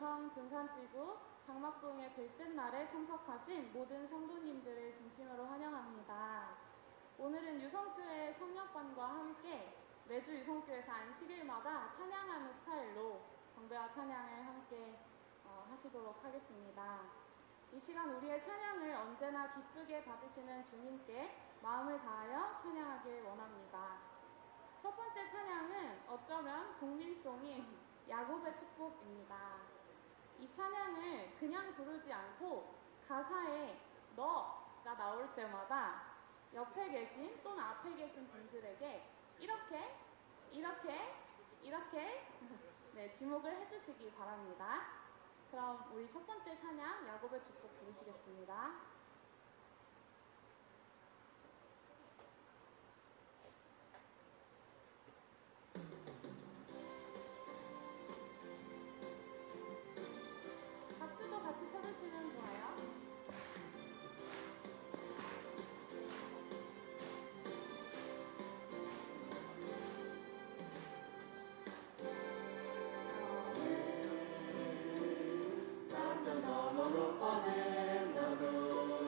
유성 등산지구 장막동의 둘째 날에 참석하신 모든 성도님들을 진심으로 환영합니다. 오늘은 유성교회 청년반과 함께 매주 유성교회에서 안식일마다 찬양하는 스타일로 경배와 찬양을 함께 하시도록 하겠습니다. 이 시간 우리의 찬양을 언제나 기쁘게 받으시는 주님께 마음을 다하여 찬양하길 원합니다. 첫 번째 찬양은 어쩌면 국민송인 야곱의 축복입니다. 이 찬양을 그냥 부르지 않고 가사에 너가 나올 때마다 옆에 계신 또는 앞에 계신 분들에게 이렇게 네, 지목을 해주시기 바랍니다. 그럼 우리 첫 번째 찬양 야곱의 축복 부르시겠습니다. 박수도 같이 쳐주시면 좋아요. 너로 뻗은 너로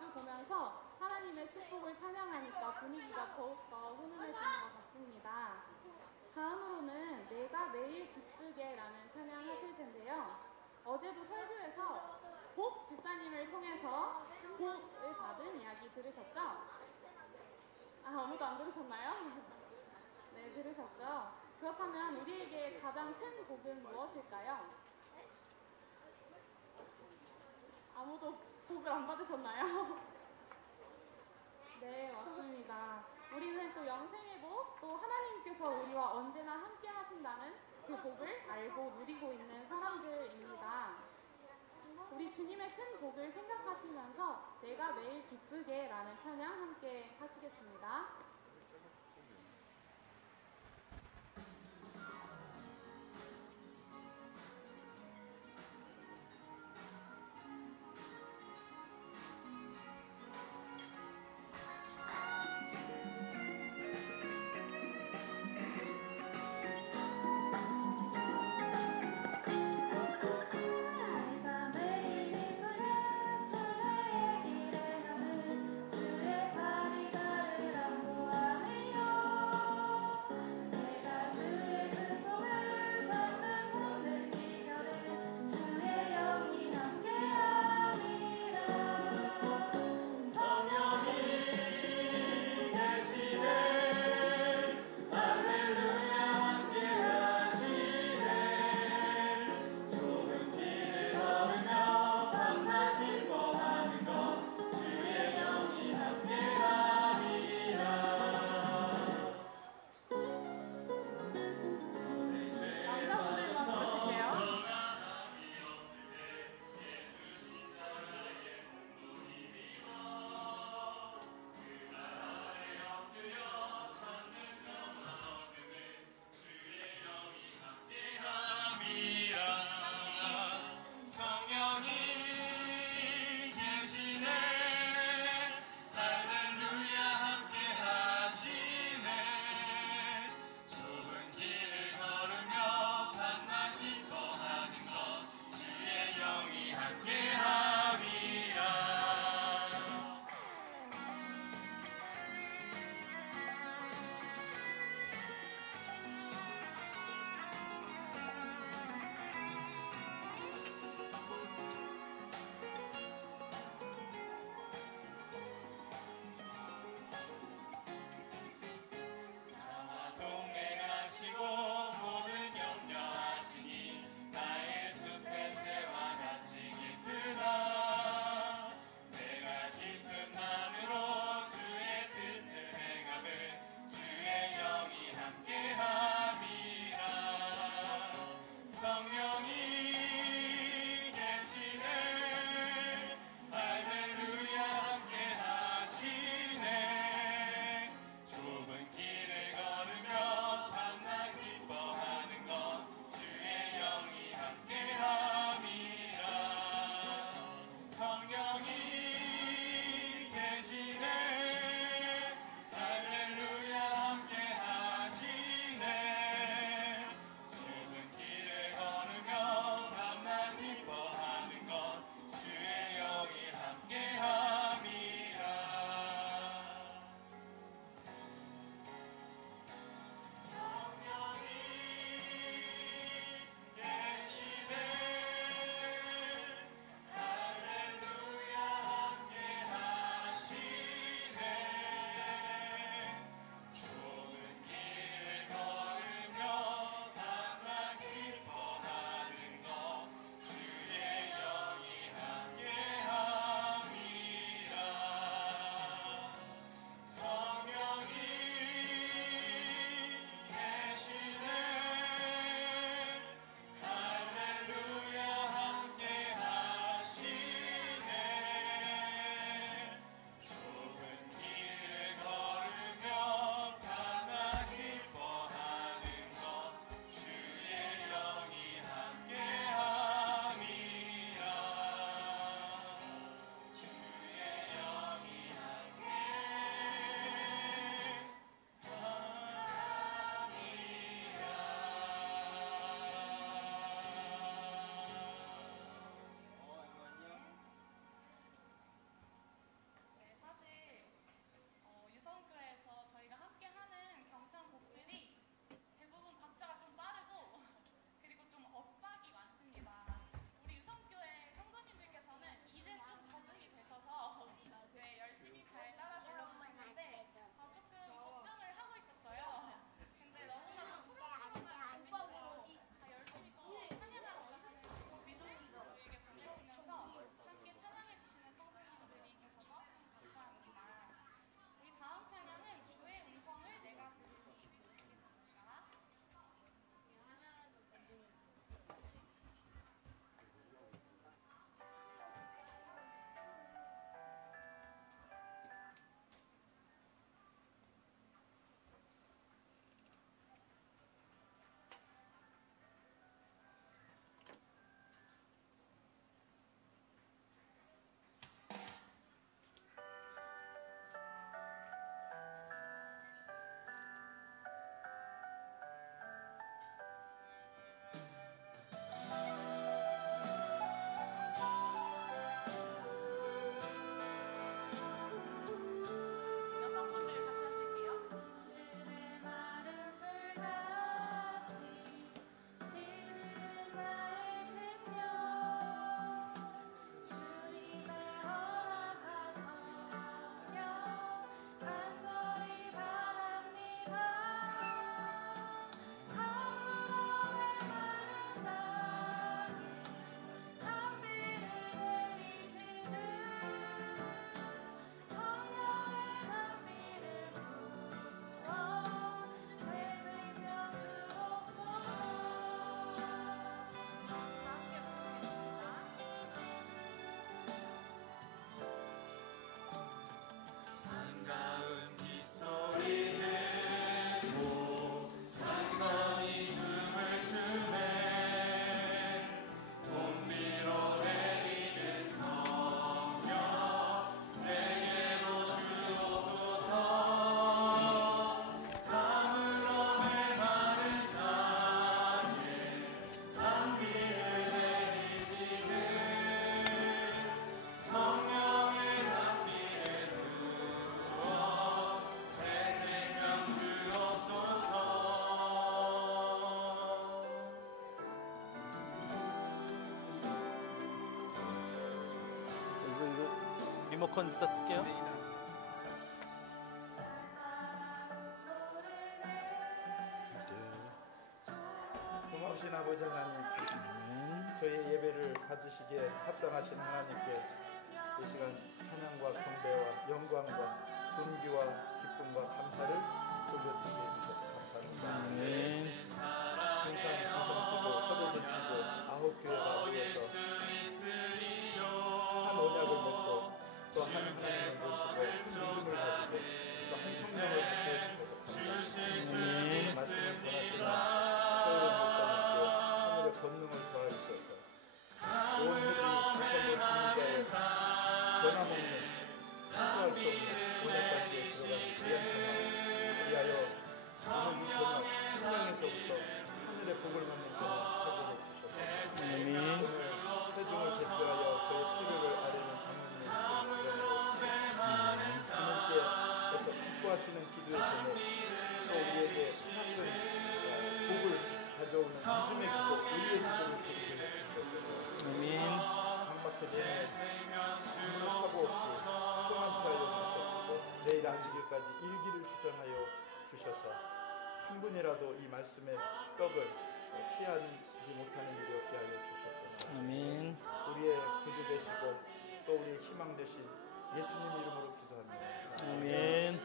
마주 보면서 하나님의 축복을 찬양하니까 분위기가 더욱더 훈훈해지는 것 같습니다. 다음으로는 내가 매일 기쁘게 라는 찬양 하실 텐데요. 어제도 설교에서 복 집사님을 통해서 복을 받은 이야기 들으셨죠? 아무도 안 들으셨나요? 네, 들으셨죠? 그렇다면 우리에게 가장 큰 복은 무엇일까요? 아무도 복을 안 받으셨나요? 네, 맞습니다. 우리는 또 영생의 복, 또 하나님께서 우리와 언제나 함께 하신다는 그 복을 알고 누리고 있는 사람들입니다. 우리 주님의 큰 복을 생각하시면서 내가 매일 기쁘게 라는 찬양 함께 하시겠습니다. 주의 발이 나를 안고 리모컨 일단 쓸게요. 고마우신 아버지 하나님, 저희의 예배를 받으시기에 합당하신 하나님께 이 시간 찬양과 경배와 영광과 존귀와 기쁨과 감사를 돌려드리게 해주셔서 감사합니다. 중상 이성지고 서도전지고 9교회가 모여서 한 언약을 맺고 또 한 하나님을 모시고 큰 믿음을 가지고 또 한 성령을 부여해 주셔서 감사합니다. 말씀을 전하시는 하늘의 권능을 더하시어서 온 해들이 구성을 주님과의 변함없는 실수할 수 없는 은혜까지에 들어가는 귀한 경험 위하여 오늘 이 저녁 신령에서부터 하늘의 복을 받는 경험 하게 해주셔서 오늘 세중을 대표하여 저의 필요를 아뢰는 장로님의 주님께서 기뻐하시는 기도의 제목 또 우리에게 하나님의 복을 가져오는 믿음의 기도, 의의 기도를 드리게 해주셔서 강박해지는 아무 사고 없이 평안케 하여 주시옵시고 내일 안식일까지 일기를 주장하여 주셔서 한 분이라도 이 말씀의 떡을 취하지 못하는 일이 없게 하여 주셨소서. 아멘. 우리의 구주 되시고 또 우리의 희망 되신 예수님 이름으로 기도합니다. 아멘.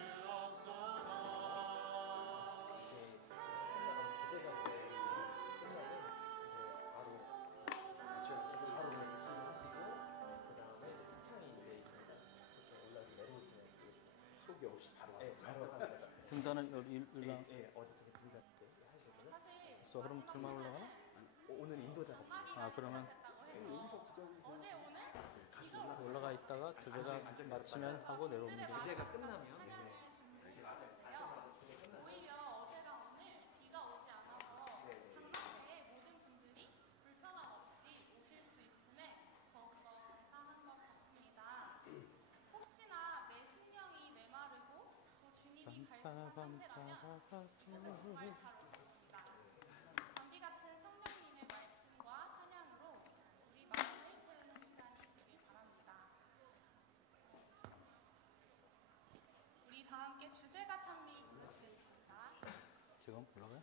등단은 여기 올라. 어제 저기 등단 때 하시거든요. 그래서 그럼 둘만 올라가나? 오늘 인도자가 없어요. 아 그러면 올라가 있다가 주제가 마치면 하고 내려오면 돼. 주제가 끝나면 오히려 어제랑 오늘 비가 오지 않아서 장막에 모든 분들이 불편함 없이 오실 수 있음에 더욱더 감사한 것 같습니다. 혹시나 내 심령이 메마르고 또 주님이 갈급한 상태라면 그래서 정말 잘 오셨습니다. 감기 같은 성령님의 말씀과 찬양으로 우리 마음을 채우는 시간이 되길 바랍니다. 우리 다 함께 주제가 찬미 부르시겠습니다. 지금 올라가요?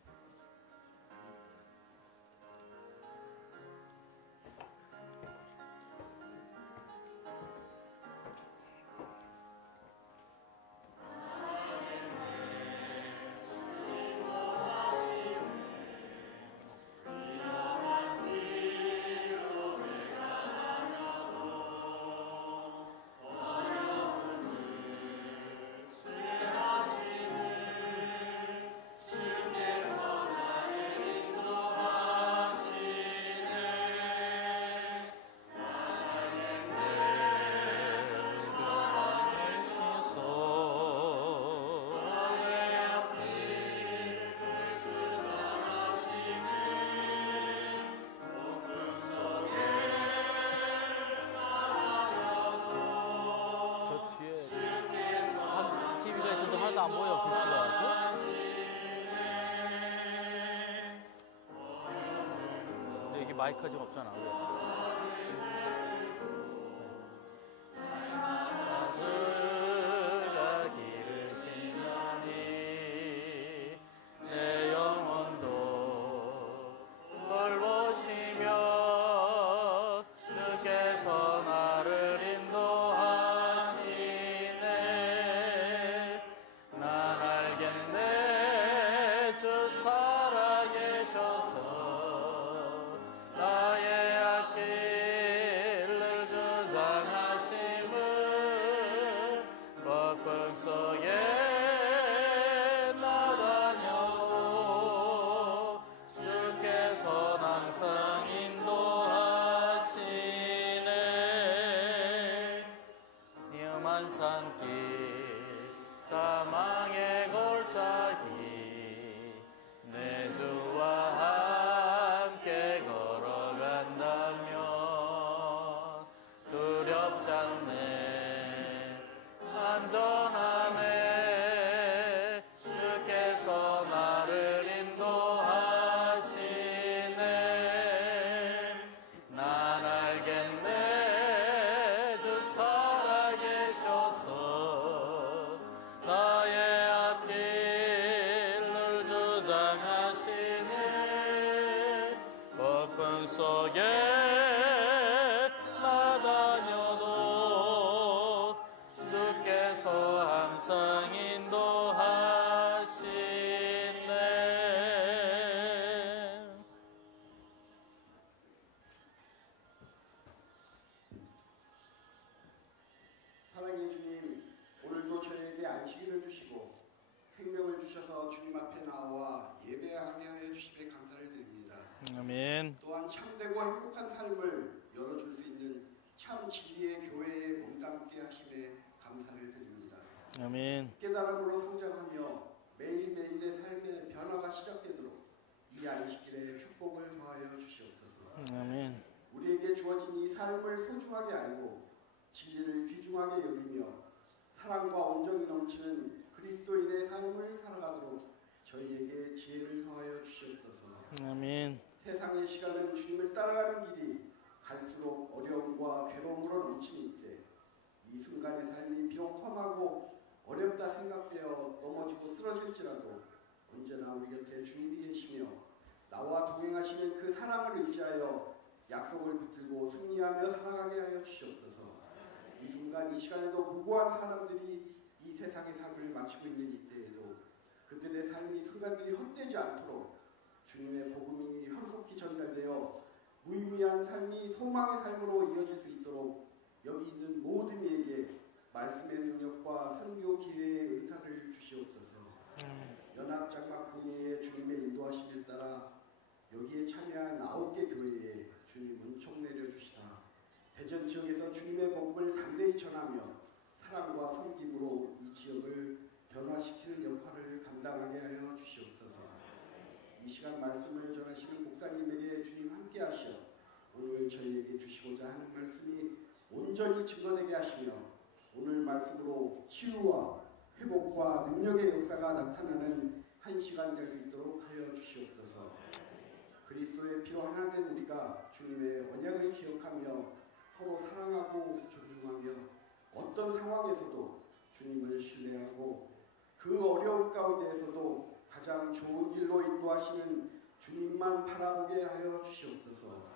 안 보여 글씨가. 근데 이게 마이크가 좀 없잖아. 그가 기르시나니 내 영혼도 그걸 보시며 주께서 나를 인도하시네. 난 알겠네 주 살아계셔서 나의 앞길을 주장하심을 벚꽃 속에 나다녀도 주께서 항상 인도하시네. 위험한 산길 사망의 골짜기 내 주와 함께 걸어간다면 두렵지 않네 안전하네 주께서 나를 인도하시네. 난 알겠네 주 살아계시네 아멘. 또한 참되고 행복한 삶을 열어줄 수 있는 참 진리의 교회에 몸담게 하심에 감사를 드립니다. 아멘. 깨달음으로 성장하며 매일매일의 삶의 변화가 시작되도록 이 안식일에 축복을 더하여 주시옵소서. 아멘. 우리에게 주어진 이 삶을 소중하게 알고 진리를 귀중하게 여기며 사랑과 온전히 넘치는 그리스도인의 삶을 살아가도록 저희에게 지혜를 더하여 주시옵소서. 아멘. 세상의 시간은 주님을 따라가는 길이 갈수록 어려움과 괴로움으로 넘치니 때 이 순간의 삶이 비록 험하고 어렵다 생각되어 넘어지고 쓰러질지라도 언제나 우리 곁에 주님이 계시며 나와 동행하시는 그 사랑을 의지하여 약속을 붙들고 승리하며 살아가게 하여 주시옵소서. 이 순간 이 시간에도 무고한 사람들이 이 세상의 삶을 마치고 있는 이때에도 그들의 삶이 순간들이 헛되지 않도록 주님의 복음이 하루속히 전달되어 무의미한 삶이 소망의 삶으로 이어질 수 있도록 여기 있는 모든 이에게 말씀의 능력과 선교 기회의 은사를 주시옵소서. 연합장막국리의 주님의 인도하심에 따라 여기에 참여한 9개 교회에 주님 은총 내려주시다. 대전 지역에서 주님의 복음을 담대히 전하며 사랑과 섬김으로 이 지역을 변화시키는 역할을 감당하게 하여 주시옵소서. 이 시간 말씀을 전하시는 목사님에게 주님 함께하시어 오늘 저희에게 주시고자 하는 말씀이 온전히 증거되게 하시며 오늘 말씀으로 치유와 회복과 능력의 역사가 나타나는 한 시간 될 수 있도록 하여 주시옵소서. 그리스도의 피로 하나 된 우리가 주님의 언약을 기억하며 서로 사랑하고 존중하며 어떤 상황에서도 주님을 신뢰하고 그 어려운 가운데에서도 가장 좋은 길로 인도하시는 주님만 바라보게 하여 주시옵소서.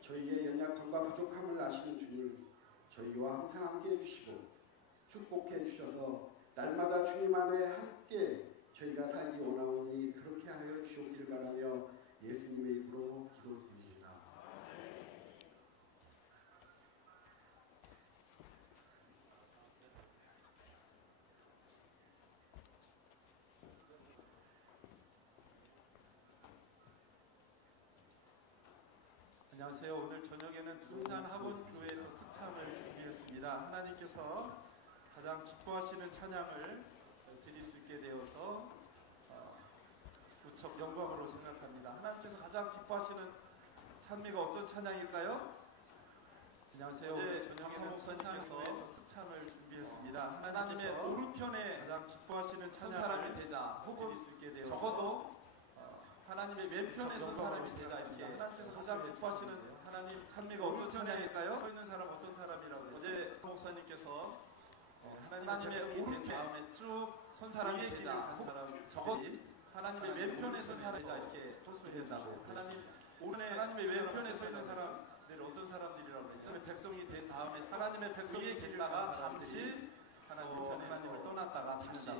저희의 연약함과 부족함을 아시는 주님, 저희와 항상 함께 해주시고 축복해 주셔서 날마다 주님 안에 함께 저희가 살기 원하오니 그렇게 하여 주옵기를 바라며 예수님의 이름으로 기도드립니다. 안녕하세요. 오늘 저녁에는 둔산학원교회에서 특찬을 준비했습니다. 하나님께서 가장 기뻐하시는 찬양을 드릴 수 있게 되어서 무척 영광으로 생각합니다. 하나님께서 가장 기뻐하시는 찬미가 어떤 찬양일까요? 안녕하세요. 어제 저녁에는 선상에서 특찬을 준비했습니다. 하나님의 오른편에 가장 기뻐하시는 찬양을 되자 혹은 드릴 수 있게 되어서 적어도 하나님의 왼편에 선 사람이 되자 이렇게 하나님께서 가장 기뻐하시는 하나님 찬미가 어떤 찬양일까요? 서 있는 사람 어떤 사람이라고 어제 목사님께서 하나님의 오른편 다음에 쭉 선 사람이 되자 한 사람 적어도 하나님의 왼편에 선 사람이 되자 이렇게 호소를 된다고 하나님의 왼편에 서 있는 사람들 어떤 사람들이라고 했죠? 백성이 된 다음에 하나님의 백성이 됐다가 잠시 하나님을 떠났다가 다시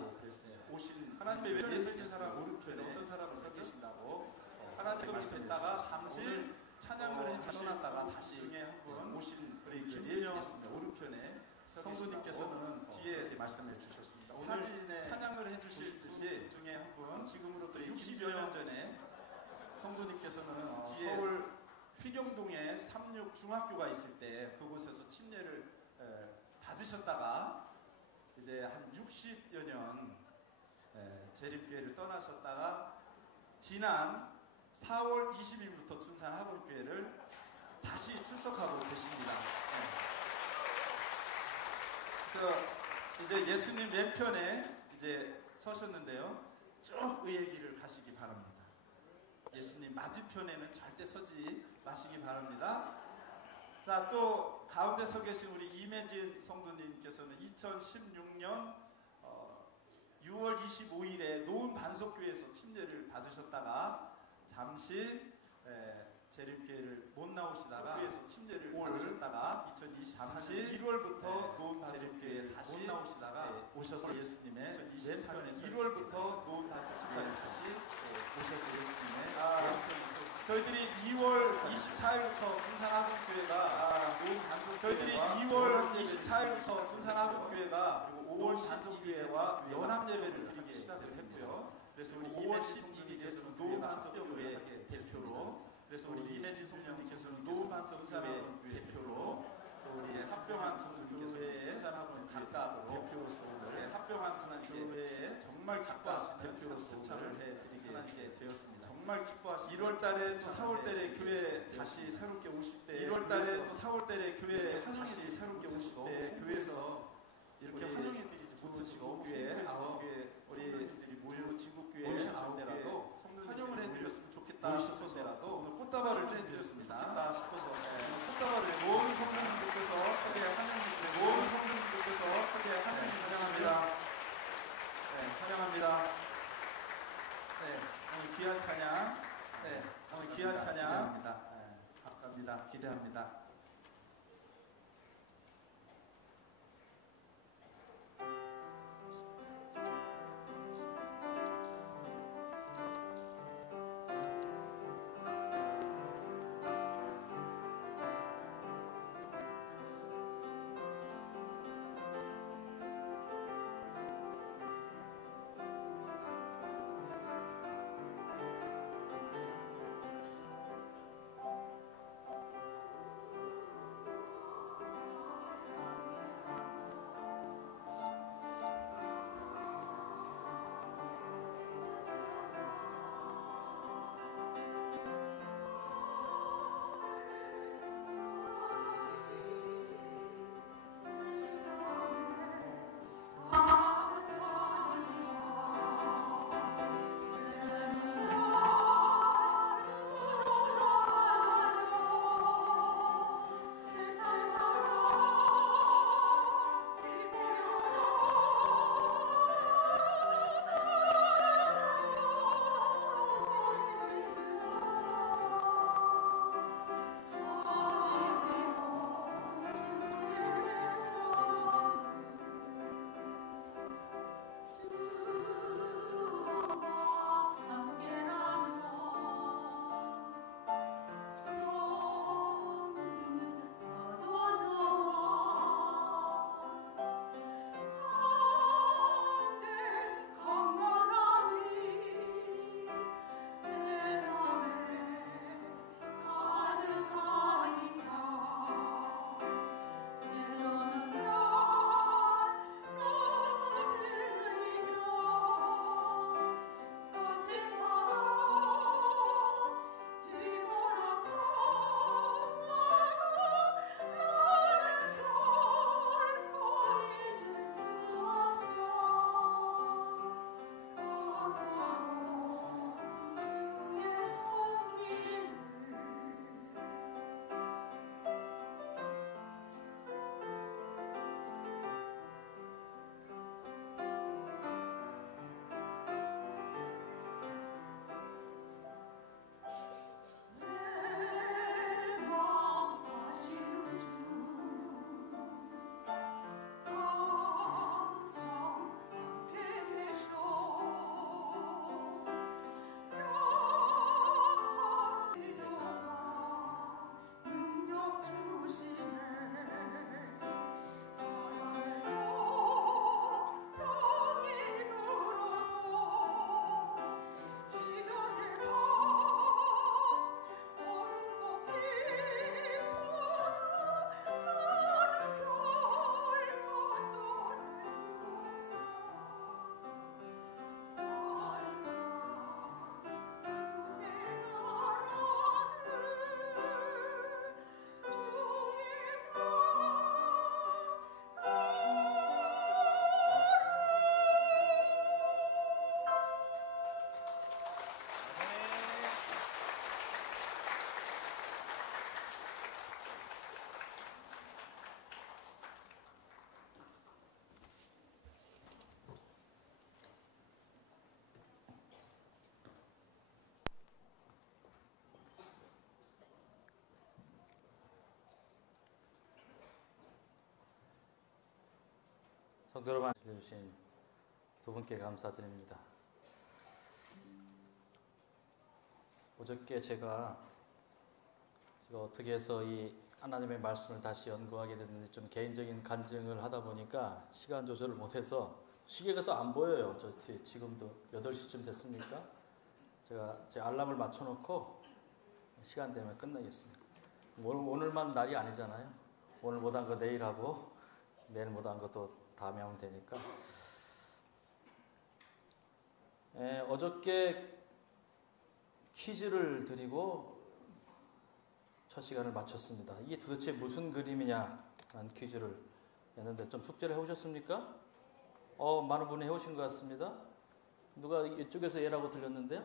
오신 하나님의 왼편에 서 있는 사람 오른편에 어떤 사람을 서 계신다고 하나님의 됐다가 잠시 찬양을 해주시 떠났다가 다시 중에 한 분 오신 우리 김진영 오른편에 성도님께서는 뒤에 말씀해 주셨습니다. 오늘 찬양을 해주실 듯이 중에 한 분 지금으로부터 60여 년 전에 성도님께서는 뒤에 서울 휘경동에 36 중학교가 있을 때 그곳에서 침례를 받으셨다가 이제 한 60여 년 재림교회를 떠나셨다가 지난 4월 20일부터 둔산학원교회를 다시 출석하고 계십니다. 그래서 이제 예수님 왼편에 이제 서셨는데요. 쭉 의의 길을 가시기 바랍니다. 예수님 맞은편에는 절대 서지 마시기 바랍니다. 자, 또 가운데 서 계신 우리 이매진 성도님께서는 2016년 6월 25일에 노은 반석교회에서 침례를 받으셨다가 잠시 재림교회를 못 나오시다가 교회에서 침례를 받으셨다가 2024년 1월부터 노은 반석교회에 다시 못 나오시다가 오셔서 예수님의 왼편에 1월부터 노은 반석교회에 다시 오셔서 예수님의 저희들이 2월 24일부터 둔산학원교회가 저희들이 2월 24일부터 둔산학원교회가 그리고 5월 단속교회와 연합예배를 드리게 시작했고요. 그래서 우리 5월 11일에 노은 단속교회 대표로 그래서 우리 이매진 성령님께서는 노만성 의사학원 대표로 또 우리 합병한 두 교회의 의사학원 각각 대표로서 합병한 두 교회에 정말 기뻐하시는 대표로서 추천을 해드리게 되었습니다. 정말 기뻐하시는 1월달에 또 4월달에 교회 다시 새롭게 오실 때 1월달에 또 4월달에 교회 다시 새롭게 오실 때 교회에서 이렇게 환영회들이 모두 지구교회 9개 우리들이 모여 지구교회에 오실 때라도 환영을 해드렸으면 좋겠다 싶어서라도 오늘 꽃다발을 해드렸습니다. 좋겠다 싶어서 꽃다발을 모든 성도님들께서 크게 환영해주세요. 모든 성도님들께서 크게 환영합니다. 환영합니다. 오늘 귀한 찬양, 오늘 귀한 찬양 기대합니다. 기대합니다. 성도 여러분, 알려주신 두 분께 감사드립니다. 어저께 제가 어떻게 해서 이 하나님의 말씀을 다시 연구하게 됐는지 좀 개인적인 간증을 하다 보니까 시간 조절을 못해서 시계가 또 안 보여요. 저 뒤에 지금도 8시쯤 됐습니까? 제가 제 알람을 맞춰놓고 시간 되면 끝내겠습니다. 오늘만 날이 아니잖아요. 오늘 못한 거 내일 하고 내일 못한 것도 다음에 하면 되니까. 어저께 퀴즈를 드리고 첫 시간을 마쳤습니다. 이게 도대체 무슨 그림이냐라는 퀴즈를 했는데 좀 숙제를 해오셨습니까? 많은 분이 해오신 것 같습니다. 누가 이쪽에서 예라고 들렸는데요?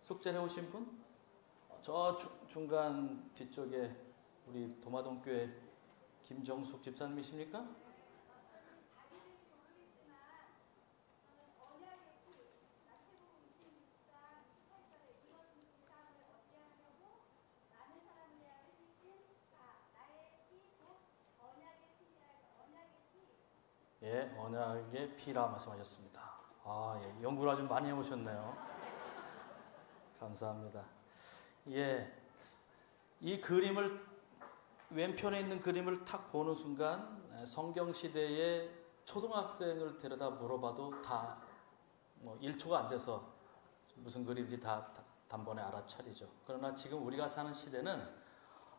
숙제를 해오신 분? 저 중간 뒤쪽에 우리 도마동교회 김정숙 집사님이십니까? 예, 언약의 피라 말씀하셨습니다. 예, 연구를 아주 많이 해오셨네요. 감사합니다. 예, 이 그림을 왼편에 있는 그림을 탁 보는 순간 성경 시대의 초등학생을 데려다 물어봐도 다 1초가 안 돼서 무슨 그림인지 다 단번에 알아차리죠. 그러나 지금 우리가 사는 시대는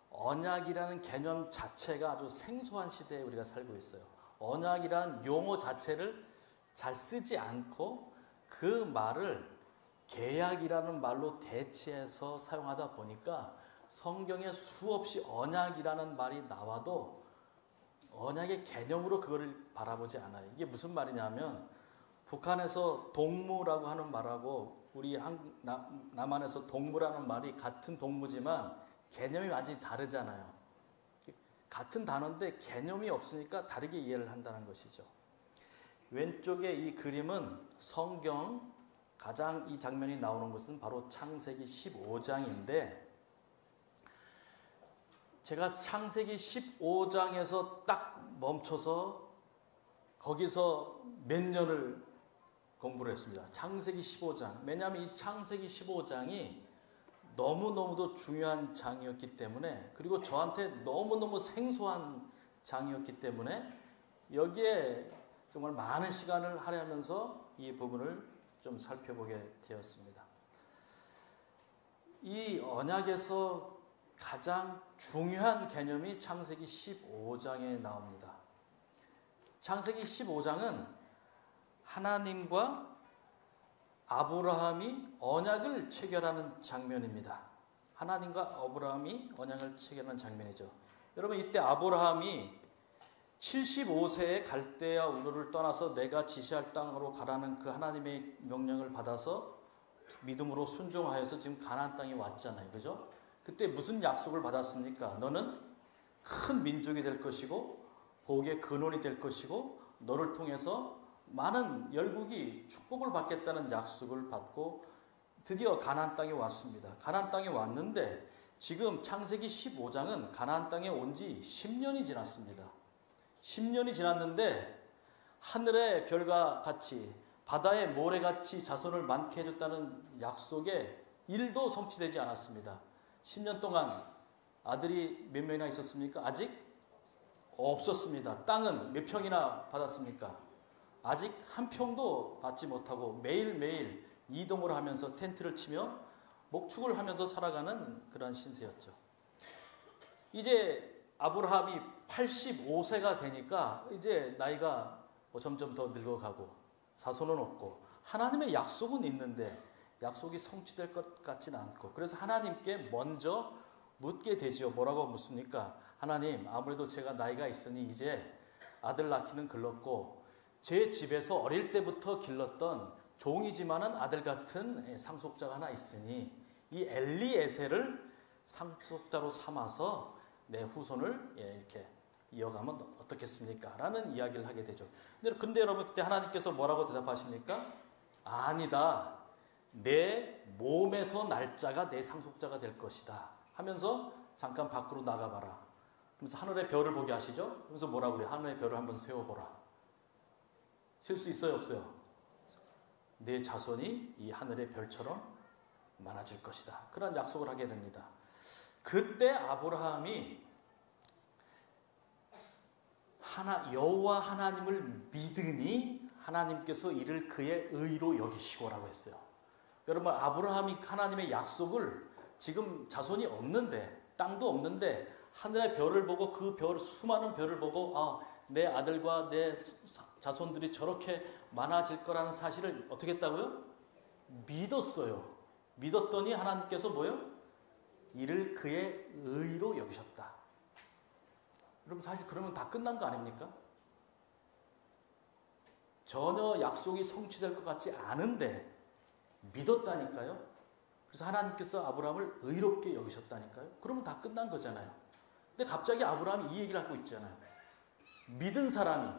언약이라는 개념 자체가 아주 생소한 시대에 우리가 살고 있어요. 언약이라는 용어 자체를 잘 쓰지 않고 그 말을 계약이라는 말로 대체해서 사용하다 보니까 성경에 수없이 언약이라는 말이 나와도 언약의 개념으로 그거를 바라보지 않아요. 이게 무슨 말이냐면 북한에서 동무라고 하는 말하고 우리 남한에서 동무라는 말이 같은 동무지만 개념이 완전히 다르잖아요. 같은 단어인데 개념이 없으니까 다르게 이해를 한다는 것이죠. 왼쪽에 이 그림은 성경 가장 이 장면이 나오는 것은 바로 창세기 15장인데 제가 창세기 15장에서 딱 멈춰서 거기서 몇 년을 공부를 했습니다. 창세기 15장. 왜냐하면 이 창세기 15장이 너무너무도 중요한 장이었기 때문에 그리고 저한테 너무너무 생소한 장이었기 때문에 여기에 정말 많은 시간을 할애하면서 이 부분을 좀 살펴보게 되었습니다. 이 언약에서 가장 중요한 개념이 창세기 15장에 나옵니다. 창세기 15장은 하나님과 아브라함이 언약을 체결하는 장면입니다. 하나님과 아브라함이 언약을 체결하는 장면이죠. 여러분 이때 아브라함이 75세에 갈대아 우르를 떠나서 내가 지시할 땅으로 가라는 그 하나님의 명령을 받아서 믿음으로 순종하여서 지금 가나안 땅에 왔잖아요. 그죠? 그때 무슨 약속을 받았습니까? 너는 큰 민족이 될 것이고 복의 근원이 될 것이고 너를 통해서 많은 열국이 축복을 받겠다는 약속을 받고 드디어 가나안 땅에 왔습니다. 가나안 땅에 왔는데 지금 창세기 15장은 가나안 땅에 온 지 10년이 지났습니다. 10년이 지났는데 하늘의 별과 같이 바다의 모래같이 자손을 많게 해줬다는 약속에 1도 성취되지 않았습니다. 10년 동안 아들이 몇 명이나 있었습니까? 아직 없었습니다. 땅은 몇 평이나 받았습니까? 아직 한 평도 받지 못하고 매일매일 이동을 하면서 텐트를 치며 목축을 하면서 살아가는 그런 신세였죠. 이제 아브라함이 85세가 되니까 이제 나이가 점점 더 늙어가고 자손은 없고 하나님의 약속은 있는데 약속이 성취될 것 같지는 않고 그래서 하나님께 먼저 묻게 되지요. 뭐라고 묻습니까? 하나님, 아무래도 제가 나이가 있으니 이제 아들 낳기는 글렀고 제 집에서 어릴 때부터 길렀던 종이지만은 아들 같은 상속자가 하나 있으니 이 엘리에셀을 상속자로 삼아서 내 후손을 이렇게 이어가면 어떻겠습니까? 라는 이야기를 하게 되죠. 근데 여러분 그때 하나님께서 뭐라고 대답하십니까? 아니다. 내 몸에서 날짜가 내 상속자가 될 것이다. 하면서 잠깐 밖으로 나가봐라. 그러면서 하늘의 별을 보게 하시죠. 그러면서 뭐라고 그래요? 하늘의 별을 한번 세워보라. 세울 수 있어요? 없어요? 내 자손이 이 하늘의 별처럼 많아질 것이다. 그런 약속을 하게 됩니다. 그때 아브라함이 여호와 하나님을 믿으니 하나님께서 이를 그의 의로 여기시고라고 했어요. 여러분 아브라함이 하나님의 약속을 지금 자손이 없는데, 땅도 없는데 하늘의 별을 보고 그 별, 수많은 별을 보고 내 아들과 내 자손들이 저렇게 많아질 거라는 사실을 어떻게 했다고요? 믿었어요. 믿었더니 하나님께서 뭐요? 이를 그의 의로 여기셨다. 여러분 사실 그러면 다 끝난 거 아닙니까? 전혀 약속이 성취될 것 같지 않은데 믿었다니까요. 그래서 하나님께서 아브라함을 의롭게 여기셨다니까요. 그러면 다 끝난 거잖아요. 근데 갑자기 아브라함이 이 얘기를 하고 있잖아요. 믿은 사람이,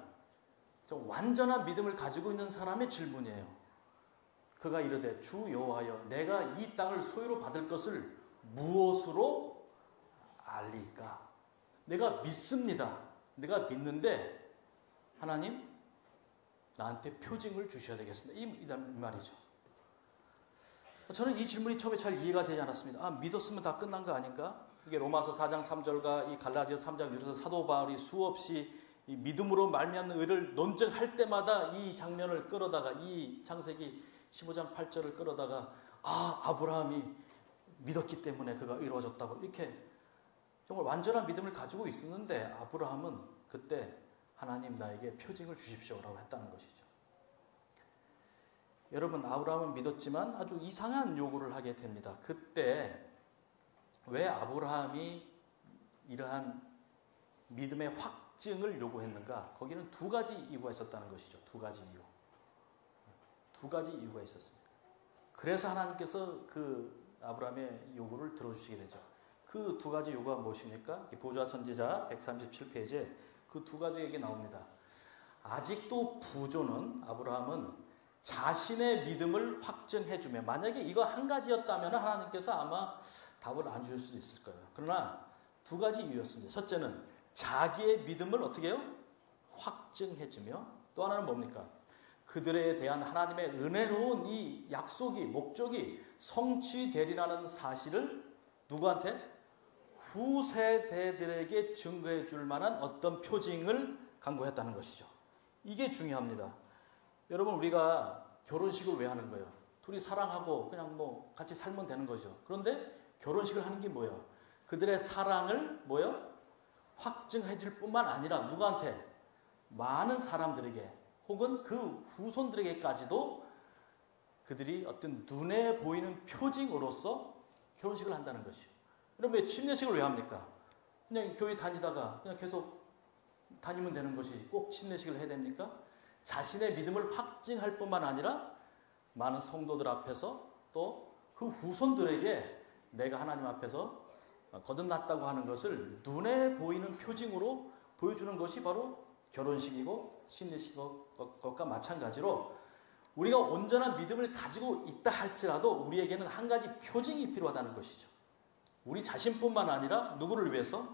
좀 완전한 믿음을 가지고 있는 사람의 질문이에요. 그가 이르되 주 여호와여 내가 이 땅을 소유로 받을 것을 무엇으로 알리까? 내가 믿습니다. 내가 믿는데 하나님 나한테 표징을 주셔야 되겠습니다. 이 말이죠. 저는 이 질문이 처음에 잘 이해가 되지 않았습니다. 믿었으면 다 끝난 거 아닌가? 이게 로마서 4장 3절과 이 갈라디아서 3장 6절에서 사도 바울이 수없이 이 믿음으로 말미암는 의를 논증할 때마다 이 장면을 끌어다가 이 창세기 15장 8절을 끌어다가 아브라함이 믿었기 때문에 그가 이루어졌다고 이렇게 정말 완전한 믿음을 가지고 있었는데 아브라함은 그때 하나님 나에게 표징을 주십시오라고 했다는 것이죠. 여러분 아브라함은 믿었지만 아주 이상한 요구를 하게 됩니다. 그때 왜 아브라함이 이러한 믿음의 확증을 요구했는가? 거기는 두 가지 이유가 있었다는 것이죠. 두 가지 이유. 두 가지 이유가 있었습니다. 그래서 하나님께서 그 아브라함의 요구를 들어주시게 되죠. 그 두 가지 요구가 무엇입니까? 보좌 선지자 137페이지에 그 두 가지 얘기 나옵니다. 아직도 부조는 아브라함은 자신의 믿음을 확증해주며 만약에 이거 한 가지였다면 하나님께서 아마 답을 안 주실 수도 있을 거예요. 그러나 두 가지 이유였습니다. 첫째는 자기의 믿음을 어떻게 해요? 확증해주며 또 하나는 뭡니까? 그들에 대한 하나님의 은혜로운 이 약속이 목적이 성취되리라는 사실을 누구한테? 후세대들에게 증거해 줄 만한 어떤 표징을 강구했다는 것이죠. 이게 중요합니다. 여러분 우리가 결혼식을 왜 하는 거예요? 둘이 사랑하고 그냥 뭐 같이 살면 되는 거죠. 그런데 결혼식을 하는 게 뭐예요? 그들의 사랑을 뭐예요? 확증해 줄 뿐만 아니라 누구한테? 많은 사람들에게 혹은 그 후손들에게까지도 그들이 어떤 눈에 보이는 표징으로서 결혼식을 한다는 것이요. 여러분 침례식을 왜 합니까? 그냥 교회 다니다가 그냥 계속 다니면 되는 것이 꼭 침례식을 해야 됩니까? 자신의 믿음을 확증할 뿐만 아니라 많은 성도들 앞에서 또 그 후손들에게 내가 하나님 앞에서 거듭났다고 하는 것을 눈에 보이는 표징으로 보여주는 것이 바로 결혼식이고 침례식과 마찬가지로 우리가 온전한 믿음을 가지고 있다 할지라도 우리에게는 한 가지 표징이 필요하다는 것이죠. 우리 자신뿐만 아니라 누구를 위해서?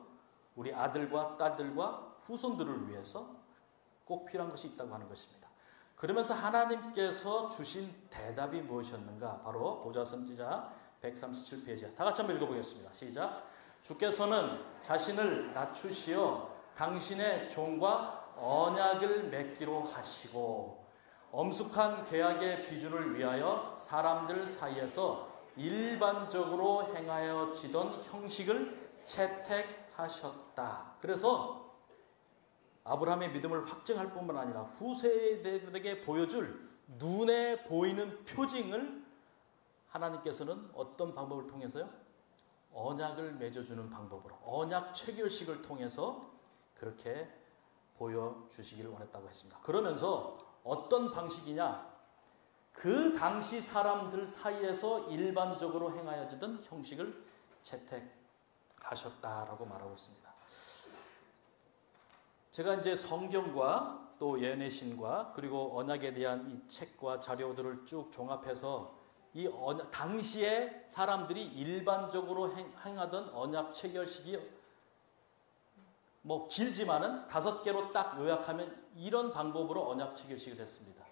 우리 아들과 딸들과 후손들을 위해서 꼭 필요한 것이 있다고 하는 것입니다. 그러면서 하나님께서 주신 대답이 무엇이었는가? 바로 보좌 선지자 137페이지. 다 같이 한번 읽어보겠습니다. 시작. 주께서는 자신을 낮추시어 당신의 종과 언약을 맺기로 하시고 엄숙한 계약의 비준을 위하여 사람들 사이에서 일반적으로 행하여지던 형식을 채택하셨다. 그래서 아브라함의 믿음을 확증할 뿐만 아니라 후세대들에게 보여줄 눈에 보이는 표징을 하나님께서는 어떤 방법을 통해서요? 언약을 맺어주는 방법으로 언약 체결식을 통해서 그렇게 보여주시기를 원했다고 했습니다. 그러면서 어떤 방식이냐? 그 당시 사람들 사이에서 일반적으로 행하여지던 형식을 채택하셨다라고 말하고 있습니다. 제가 이제 성경과 또 예내신과 그리고 언약에 대한 이 책과 자료들을 쭉 종합해서 이 당시에 사람들이 일반적으로 행하던 언약 체결식이 뭐 길지만은 5개로 딱 요약하면 이런 방법으로 언약 체결식을 했습니다.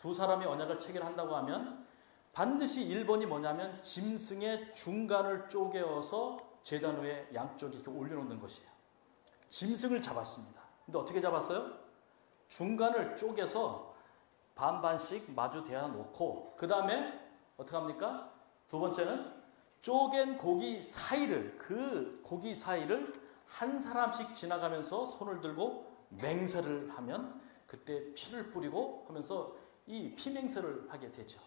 두 사람이 언약을 체결한다고 하면 반드시 1번이 뭐냐면 짐승의 중간을 쪼개어서 제단 위에 양쪽에 이렇게 올려놓는 것이에요. 짐승을 잡았습니다. 근데 어떻게 잡았어요? 중간을 쪼개서 반반씩 마주 대어 놓고 그 다음에 어떻게 합니까? 두 번째는 쪼갠 고기 사이를, 그 고기 사이를 한 사람씩 지나가면서 손을 들고 맹세를 하면 그때 피를 뿌리고 하면서 이 피맹세를 하게 되죠.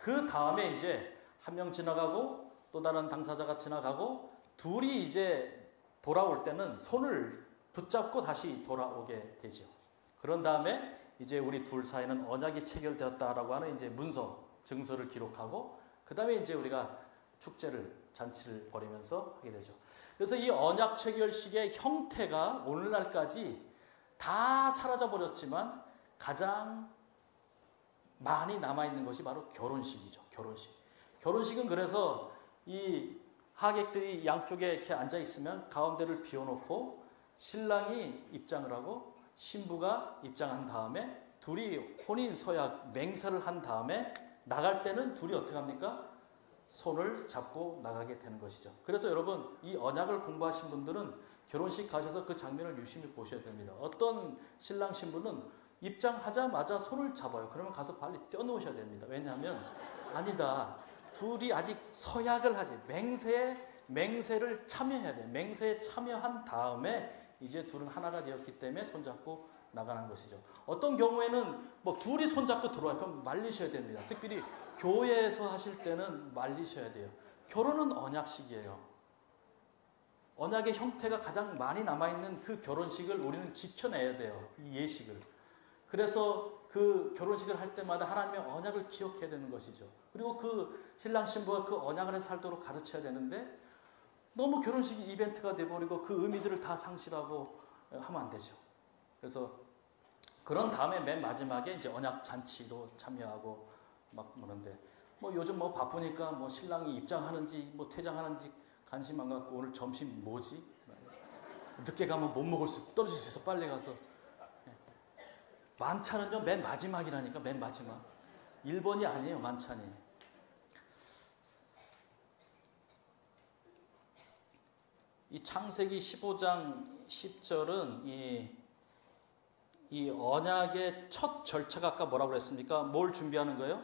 그 다음에 이제 한 명 지나가고 또 다른 당사자가 지나가고 둘이 이제 돌아올 때는 손을 붙잡고 다시 돌아오게 되죠. 그런 다음에 이제 우리 둘 사이는 언약이 체결되었다라고 하는 이제 문서, 증서를 기록하고 그 다음에 이제 우리가 축제를, 잔치를 벌이면서 하게 되죠. 그래서 이 언약 체결식의 형태가 오늘날까지 다 사라져 버렸지만 가장 많이 남아있는 것이 바로 결혼식이죠. 결혼식은 그래서 이 하객들이 양쪽에 이렇게 앉아 있으면 가운데를 비워놓고 신랑이 입장을 하고 신부가 입장한 다음에 둘이 혼인 서약 맹세를 한 다음에 나갈 때는 둘이 어떻게 합니까? 손을 잡고 나가게 되는 것이죠. 그래서 여러분, 이 언약을 공부하신 분들은 결혼식 가셔서 그 장면을 유심히 보셔야 됩니다. 어떤 신랑 신부는 입장하자마자 손을 잡아요. 그러면 가서 빨리 떼어놓으셔야 됩니다. 왜냐하면 아니다. 둘이 아직 서약을 하지, 맹세를 참여해야 돼요. 맹세에 참여한 다음에 이제 둘은 하나가 되었기 때문에 손잡고 나가는 것이죠. 어떤 경우에는 뭐 둘이 손잡고 들어와요. 그럼 말리셔야 됩니다. 특별히 교회에서 하실 때는 말리셔야 돼요. 결혼은 언약식이에요. 언약의 형태가 가장 많이 남아있는 그 결혼식을 우리는 지켜내야 돼요. 이 예식을. 그래서 그 결혼식을 할 때마다 하나님의 언약을 기억해야 되는 것이죠. 그리고 그 신랑 신부가 그 언약 안에 살도록 가르쳐야 되는데 너무 결혼식이 이벤트가 돼버리고 그 의미들을 다 상실하고 하면 안 되죠. 그래서 그런 다음에 맨 마지막에 이제 언약 잔치도 참여하고 막 그러는데 뭐 요즘 뭐 바쁘니까 뭐 신랑이 입장하는지 뭐 퇴장하는지 관심 안 갖고 오늘 점심 뭐지? 늦게 가면 못 먹을 수 떨어질 수 있어. 빨리 가서. 만찬은요 맨 마지막이라니까. 맨 마지막. 1번이 아니에요. 만찬이. 이 창세기 15장 10절은 이 언약의 첫 절차가 아까 뭐라고 그랬습니까? 뭘 준비하는 거예요?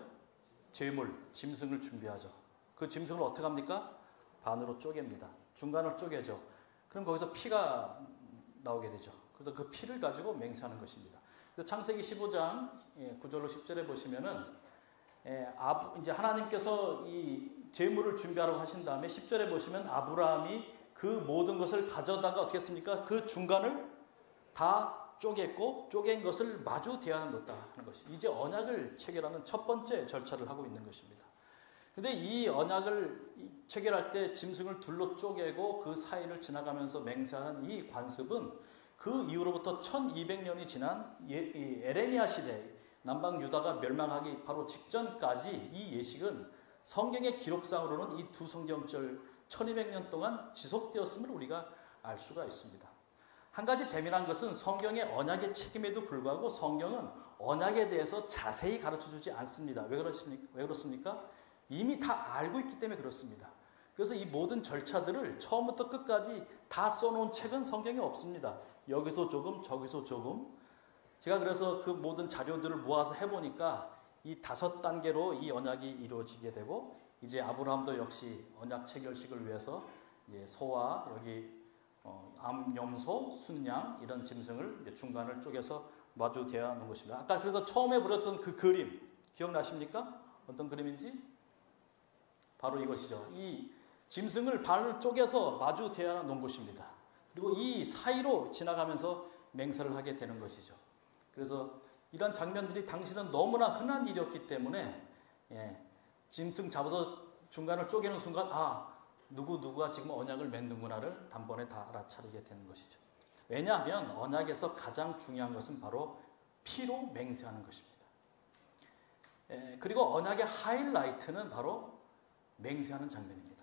제물, 짐승을 준비하죠. 그 짐승을 어떻게 합니까? 반으로 쪼갭니다. 중간을 쪼개죠. 그럼 거기서 피가 나오게 되죠. 그래서 그 피를 가지고 맹세하는 것입니다. 그래서 창세기 15장 9절로 10절에 보시면은 이제 하나님께서 이 제물을 준비하라고 하신 다음에 10절에 보시면 아브라함이 그 모든 것을 가져다가 어떻게 했습니까? 그 중간을 다 쪼갰고 쪼갠 것을 마주 대하였다 하는 것이 이제 언약을 체결하는 첫 번째 절차를 하고 있는 것입니다. 근데 이 언약을 체결할 때 짐승을 둘로 쪼개고 그 사이를 지나가면서 맹세하는 이 관습은 그 이후로부터 1200년이 지난 에레미야 시대 남방 유다가 멸망하기 바로 직전까지 이 예식은 성경의 기록상으로는 이 두 성경절 1200년 동안 지속되었음을 우리가 알 수가 있습니다. 한 가지 재미난 것은 성경의 언약의 책임에도 불구하고 성경은 언약에 대해서 자세히 가르쳐주지 않습니다. 왜 그렇습니까? 이미 다 알고 있기 때문에 그렇습니다. 그래서 이 모든 절차들을 처음부터 끝까지 다 써놓은 책은 성경에 없습니다. 여기서 조금 저기서 조금. 제가 그래서 그 모든 자료들을 모아서 해보니까 이 5단계로 이 언약이 이루어지게 되고 이제 아브라함도 역시 언약 체결식을 위해서 소와 여기 암염소, 순양 이런 짐승을 중간을 쪼개서 마주 대하는 것입니다. 아까 그래서 처음에 보였던 그 그림 기억나십니까? 어떤 그림인지? 바로 이것이죠. 이 짐승을 반을 쪼개서 마주 대하 놓은 것입니다. 그리고 이 사이로 지나가면서 맹세를 하게 되는 것이죠. 그래서 이런 장면들이 당시는 너무나 흔한 일이었기 때문에 짐승 잡아서 중간을 쪼개는 순간 누구가 지금 언약을 맺는구나를 단번에 다 알아차리게 되는 것이죠. 왜냐하면 언약에서 가장 중요한 것은 바로 피로 맹세하는 것입니다. 그리고 언약의 하이라이트는 바로 맹세하는 장면입니다.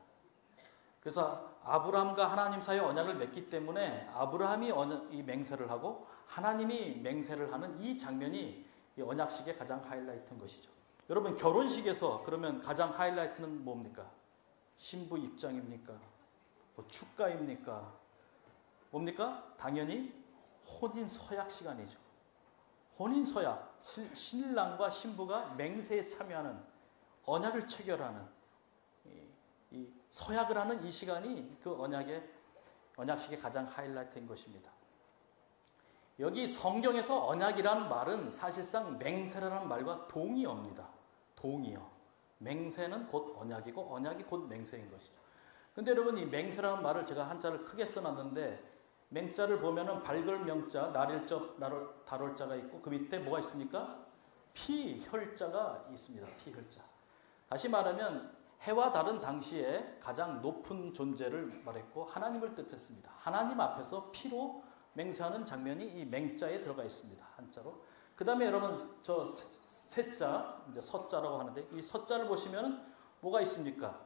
그래서 아브라함과 하나님 사이에 언약을 맺기 때문에 아브라함이 이 맹세를 하고 하나님이 맹세를 하는 이 장면이 이 언약식의 가장 하이라이트인 것이죠. 여러분 결혼식에서 그러면 가장 하이라이트는 뭡니까? 신부 입장입니까? 뭐 축가입니까? 뭡니까? 당연히 혼인 서약 시간이죠. 혼인 서약, 신랑과 신부가 맹세에 참여하는 언약을 체결하는 이 서약을 하는 이 시간이 그 언약식의 가장 하이라이트인 것입니다. 여기 성경에서 언약이라는 말은 사실상 맹세라는 말과 동의어입니다. 동의어. 맹세는 곧 언약이고 언약이 곧 맹세인 것이죠. 근데 여러분, 이 맹세라는 말을 제가 한자를 크게 써놨는데, 맹자를 보면은 발걸 명자, 날일자, 달월자가 있고 그 밑에 뭐가 있습니까? 피혈자가 있습니다. 피혈자. 다시 말하면 해와 달은 당시에 가장 높은 존재를 말했고 하나님을 뜻했습니다. 하나님 앞에서 피로 맹세하는 장면이 이 맹자에 들어가 있습니다. 한자로. 그 다음에 여러분 저 세자, 이제 서자라고 하는데 이 서자를 보시면 뭐가 있습니까?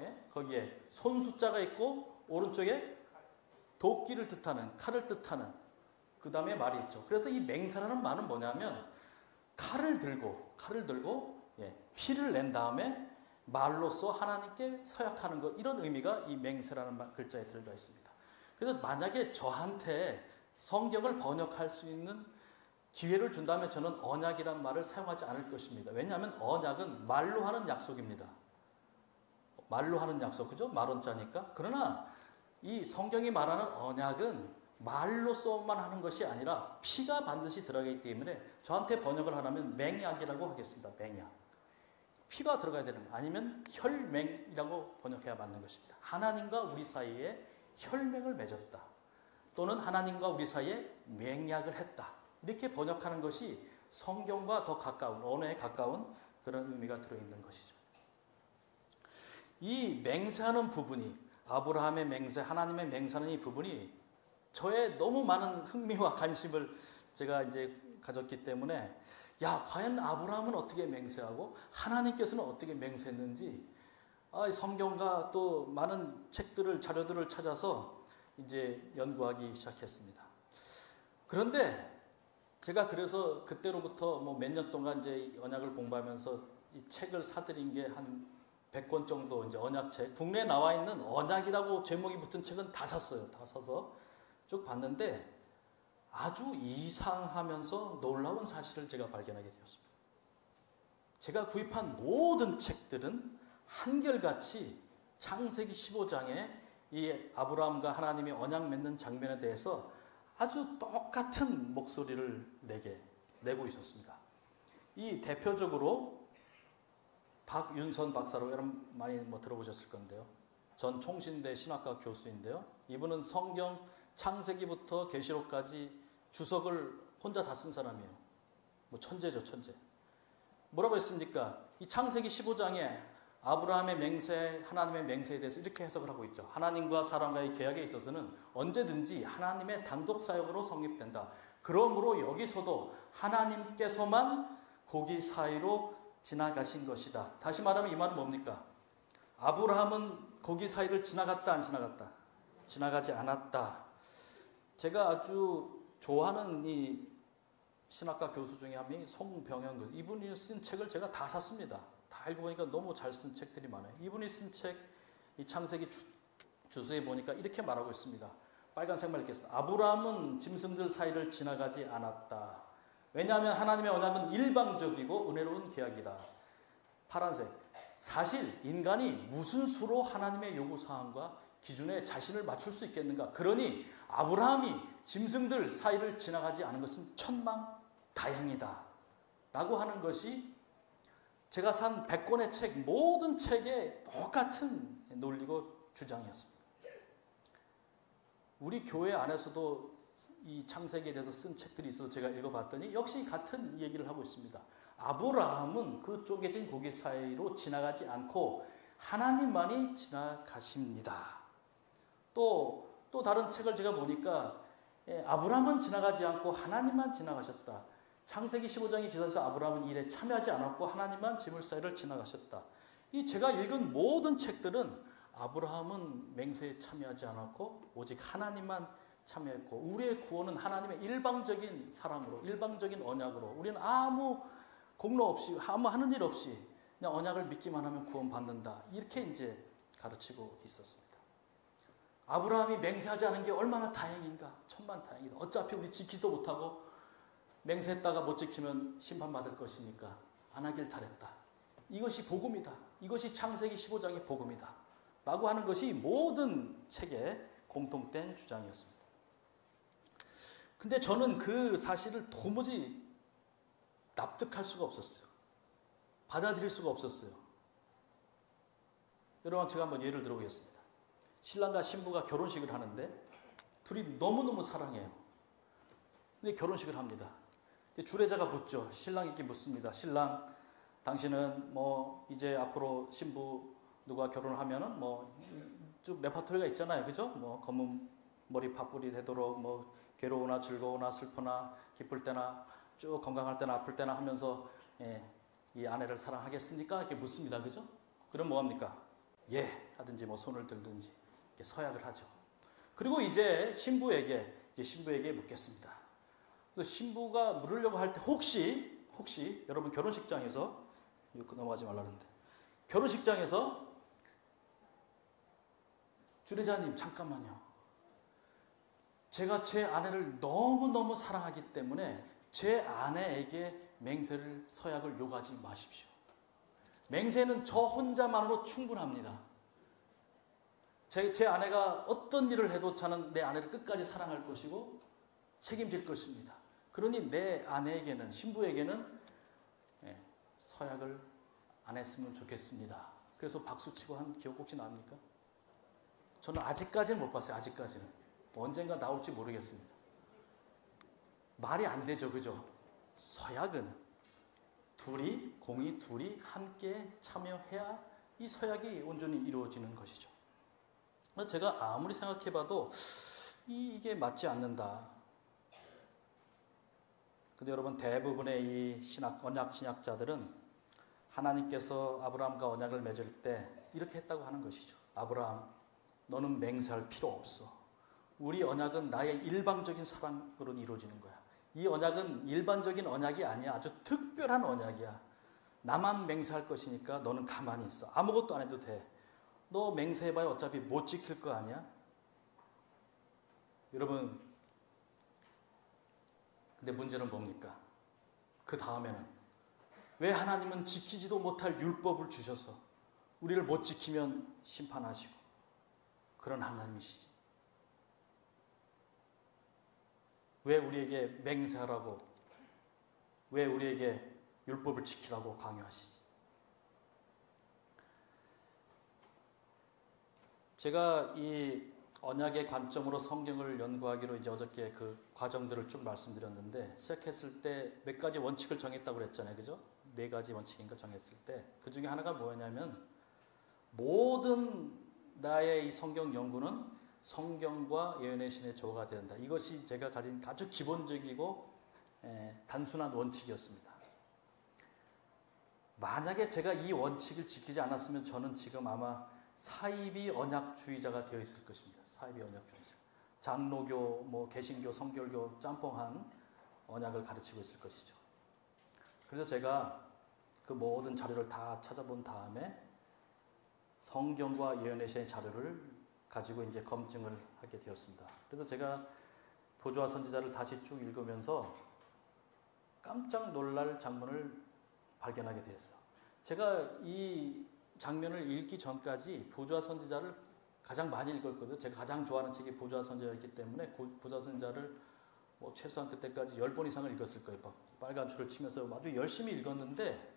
예? 거기에 손수자가 있고 오른쪽에 도끼를 뜻하는, 칼을 뜻하는 그 다음에 말이 있죠. 그래서 이 맹세라는 말은 뭐냐면 칼을 들고 피를 낸 다음에 말로써 하나님께 서약하는 것, 이런 의미가 이 맹세라는 글자에 들어가 있습니다. 그래서 만약에 저한테 성경을 번역할 수 있는 기회를 준다면 저는 언약이란 말을 사용하지 않을 것입니다. 왜냐하면 언약은 말로 하는 약속입니다. 말로 하는 약속, 그죠? 말원자니까. 그러나 이 성경이 말하는 언약은 말로서만 하는 것이 아니라 피가 반드시 들어가기 때문에 저한테 번역을 하라면 맹약이라고 하겠습니다. 맹약. 피가 들어가야 되는 거. 아니면 혈맹이라고 번역해야 맞는 것입니다. 하나님과 우리 사이에 혈맹을 맺었다. 또는 하나님과 우리 사이에 맹약을 했다. 이렇게 번역하는 것이 성경과 더 가까운, 언어에 가까운 그런 의미가 들어있는 것이죠. 이 맹세하는 부분이, 아브라함의 맹세, 하나님의 맹세하는 이 부분이 저의 너무 많은 흥미와 관심을 제가 이제 가졌기 때문에, 야, 과연 아브라함은 어떻게 맹세하고 하나님께서는 어떻게 맹세했는지 성경과 또 많은 책들을, 자료들을 찾아서 이제 연구하기 시작했습니다. 그런데 제가 그래서 그때로부터 뭐 몇 년 동안 이제 언약을 공부하면서 이 책을 사들인 게 한 100권 정도 이제 언약책, 국내에 나와 있는 언약이라고 제목이 붙은 책은 다 샀어요. 다 사서 쭉 봤는데 아주 이상하면서 놀라운 사실을 제가 발견하게 되었습니다. 제가 구입한 모든 책들은 한결같이 창세기 15장에 이 아브라함과 하나님이 언약 맺는 장면에 대해서 아주 똑같은 목소리를 내고 있었습니다. 이 대표적으로 박윤선 박사로 여러분 많이 뭐 들어보셨을 건데요. 전 총신대 신학과 교수인데요. 이분은 성경 창세기부터 계시록까지 주석을 혼자 다 쓴 사람이에요. 뭐 천재죠, 천재. 뭐라고 했습니까? 이 창세기 15장에 아브라함의 맹세, 하나님의 맹세에 대해서 이렇게 해석을 하고 있죠. 하나님과 사람과의 계약에 있어서는 언제든지 하나님의 단독 사역으로 성립된다. 그러므로 여기서도 하나님께서만 고기 사이로 지나가신 것이다. 다시 말하면 이 말은 뭡니까? 아브라함은 고기 사이를 지나갔다, 안 지나갔다? 지나가지 않았다. 제가 아주 좋아하는 이 신학과 교수 중에 한 명이 송병현 교수. 이분이 쓴 책을 제가 다 샀습니다. 다 읽어보니까 너무 잘 쓴 책들이 많아요. 이분이 쓴 책, 이 창세기 주소에 보니까 이렇게 말하고 있습니다. 빨간색만 읽겠습니다. 아브라함은 짐승들 사이를 지나가지 않았다. 왜냐하면 하나님의 언약은 일방적이고 은혜로운 계약이다. 파란색. 사실 인간이 무슨 수로 하나님의 요구사항과 기준에 자신을 맞출 수 있겠는가. 그러니 아브라함이 짐승들 사이를 지나가지 않은 것은 천만다행이다 라고 하는 것이 제가 산 100권의 책, 모든 책에 똑같은 논리고 주장이었습니다. 우리 교회 안에서도 이 창세기에 대해서 쓴 책들이 있어서 제가 읽어봤더니 역시 같은 얘기를 하고 있습니다. 아브라함은 그 쪼개진 고기 사이로 지나가지 않고 하나님만이 지나가십니다. 또 다른 책을 제가 보니까 아브라함은 지나가지 않고 하나님만 지나가셨다. 창세기 15장이 지나서 아브라함은 일에 참여하지 않았고 하나님만 재물 사이를 지나가셨다. 이 제가 읽은 모든 책들은 아브라함은 맹세에 참여하지 않았고 오직 하나님만 참여했고 우리의 구원은 하나님의 일방적인 사랑으로, 일방적인 언약으로, 우리는 아무 공로 없이, 아무 하는 일 없이 그냥 언약을 믿기만 하면 구원받는다. 이렇게 이제 가르치고 있었습니다. 아브라함이 맹세하지 않은 게 얼마나 다행인가. 천만다행이다. 어차피 우리 지키지도 못하고 맹세했다가 못 지키면 심판받을 것이니까 안 하길 잘했다. 이것이 복음이다. 이것이 창세기 15장의 복음이다 라고 하는 것이 모든 책의 공통된 주장이었습니다. 근데 저는 그 사실을 도무지 납득할 수가 없었어요. 받아들일 수가 없었어요. 여러분, 제가 한번 예를 들어보겠습니다. 신랑과 신부가 결혼식을 하는데 둘이 너무너무 사랑해요. 근데 결혼식을 합니다. 주례자가 묻죠. 신랑에게 묻습니다. 신랑, 당신은 뭐 이제 앞으로 신부 누가 결혼하면은 뭐 쭉 레퍼토리가 있잖아요. 그죠? 뭐 검은 머리 팥불이 되도록 뭐 괴로우나 즐거우나 슬프나 기쁠 때나 쭉 건강할 때나 아플 때나 하면서 이 아내를 사랑하겠습니까? 이렇게 묻습니다. 그죠? 그럼 뭐 합니까? 예 하든지 뭐 손을 들든지 이렇게 서약을 하죠. 그리고 이제 신부에게 묻겠습니다. 그래서 신부가 물으려고 할 때 혹시 여러분 결혼식장에서 이거 넘어가지 말라는데 결혼식장에서 주례자님 잠깐만요. 제가 제 아내를 너무너무 사랑하기 때문에 제 아내에게 맹세를 서약을 요구하지 마십시오. 맹세는 저 혼자만으로 충분합니다. 제 아내가 어떤 일을 해도 저는 내 아내를 끝까지 사랑할 것이고 책임질 것입니다. 그러니 내 아내에게는 신부에게는 서약을 안 했으면 좋겠습니다. 그래서 박수치고 한 기억 혹시 납니까? 저는 아직까지는 못 봤어요. 아직까지는. 언젠가 나올지 모르겠습니다. 말이 안 되죠. 그죠? 서약은 공이 둘이 함께 참여해야 이 서약이 온전히 이루어지는 것이죠. 제가 아무리 생각해봐도 이게 맞지 않는다. 근데 여러분, 대부분의 이 언약 신학자들은 하나님께서 아브라함과 언약을 맺을 때 이렇게 했다고 하는 것이죠. 아브라함, 너는 맹세할 필요 없어. 우리 언약은 나의 일방적인 사랑으로 이루어지는 거야. 이 언약은 일반적인 언약이 아니야. 아주 특별한 언약이야. 나만 맹세할 것이니까 너는 가만히 있어. 아무것도 안 해도 돼. 너 맹세해봐야 어차피 못 지킬 거 아니야? 여러분, 근데 문제는 뭡니까? 그 다음에는 왜 하나님은 지키지도 못할 율법을 주셔서 우리를 못 지키면 심판하시고 그런 하나님이시지? 왜 우리에게 맹세하라고, 왜 우리에게 율법을 지키라고 강요하시지? 제가 이 언약의 관점으로 성경을 연구하기로 이제 어저께 그 과정들을 쭉 말씀드렸는데, 시작했을 때 몇 가지 원칙을 정했다고 그랬잖아요. 그죠? 4가지 원칙인가 정했을 때 그 중에 하나가 뭐냐면, 모든 나의 이 성경 연구는 성경과 예언의 신의 조화가 된다. 이것이 제가 가진 아주 기본적이고 단순한 원칙이었습니다. 만약에 제가 이 원칙을 지키지 않았으면 저는 지금 아마 사이비 언약주의자가 되어 있을 것입니다. 사이비 언약주의자. 장로교, 뭐 개신교, 성결교 짬뽕한 언약을 가르치고 있을 것이죠. 그래서 제가 그 모든 자료를 다 찾아본 다음에 성경과 예언의 신의 자료를 가지고 이제 검증을 하게 되었습니다. 그래서 제가 보조와 선지자를 다시 쭉 읽으면서 깜짝 놀랄 장면을 발견하게 되었어요. 제가 이 장면을 읽기 전까지 보조와 선지자를 가장 많이 읽었거든요. 제가 가장 좋아하는 책이 보조와 선지자였기 때문에 보조와 선지자를 뭐 최소한 그때까지 10번 이상을 읽었을 거예요. 빨간 줄을 치면서 아주 열심히 읽었는데,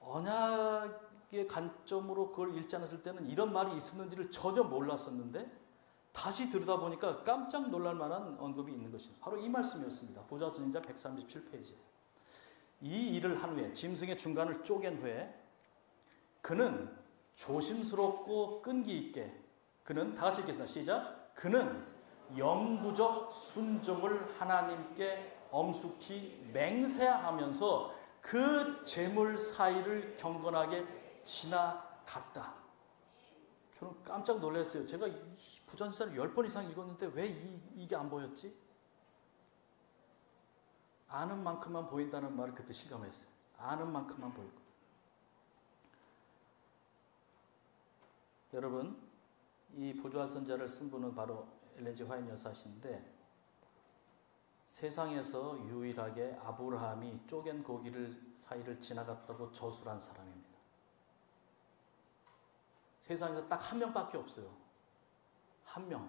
언약의 관점으로 그걸 읽지 않았을 때는 이런 말이 있었는지를 전혀 몰랐었는데, 다시 들여다보니까 깜짝 놀랄 만한 언급이 있는 것입니다. 바로 이 말씀이었습니다. 보조와 선지자 137페이지. 이 일을 한 후에, 짐승의 중간을 쪼갠 후에 그는 조심스럽고 끈기 있게, 그는 다 같이 읽겠습니다. 시작. 그는 영구적 순종을 하나님께 엄숙히 맹세하면서 그 재물 사이를 경건하게 지나갔다. 저는 깜짝 놀랐어요. 제가 부전사를 10번 이상 읽었는데 왜 이게 안 보였지? 아는 만큼만 보인다는 말을 그때 실감했어요. 아는 만큼만 보이고. 여러분, 이 보조와 선지자를 쓴 분은 바로 엘렌 G 화이트 여사신데, 세상에서 유일하게 아브라함이 쪼갠 고기를 사이를 지나갔다고 저술한 사람입니다. 세상에서 딱 한 명밖에 없어요. 한 명.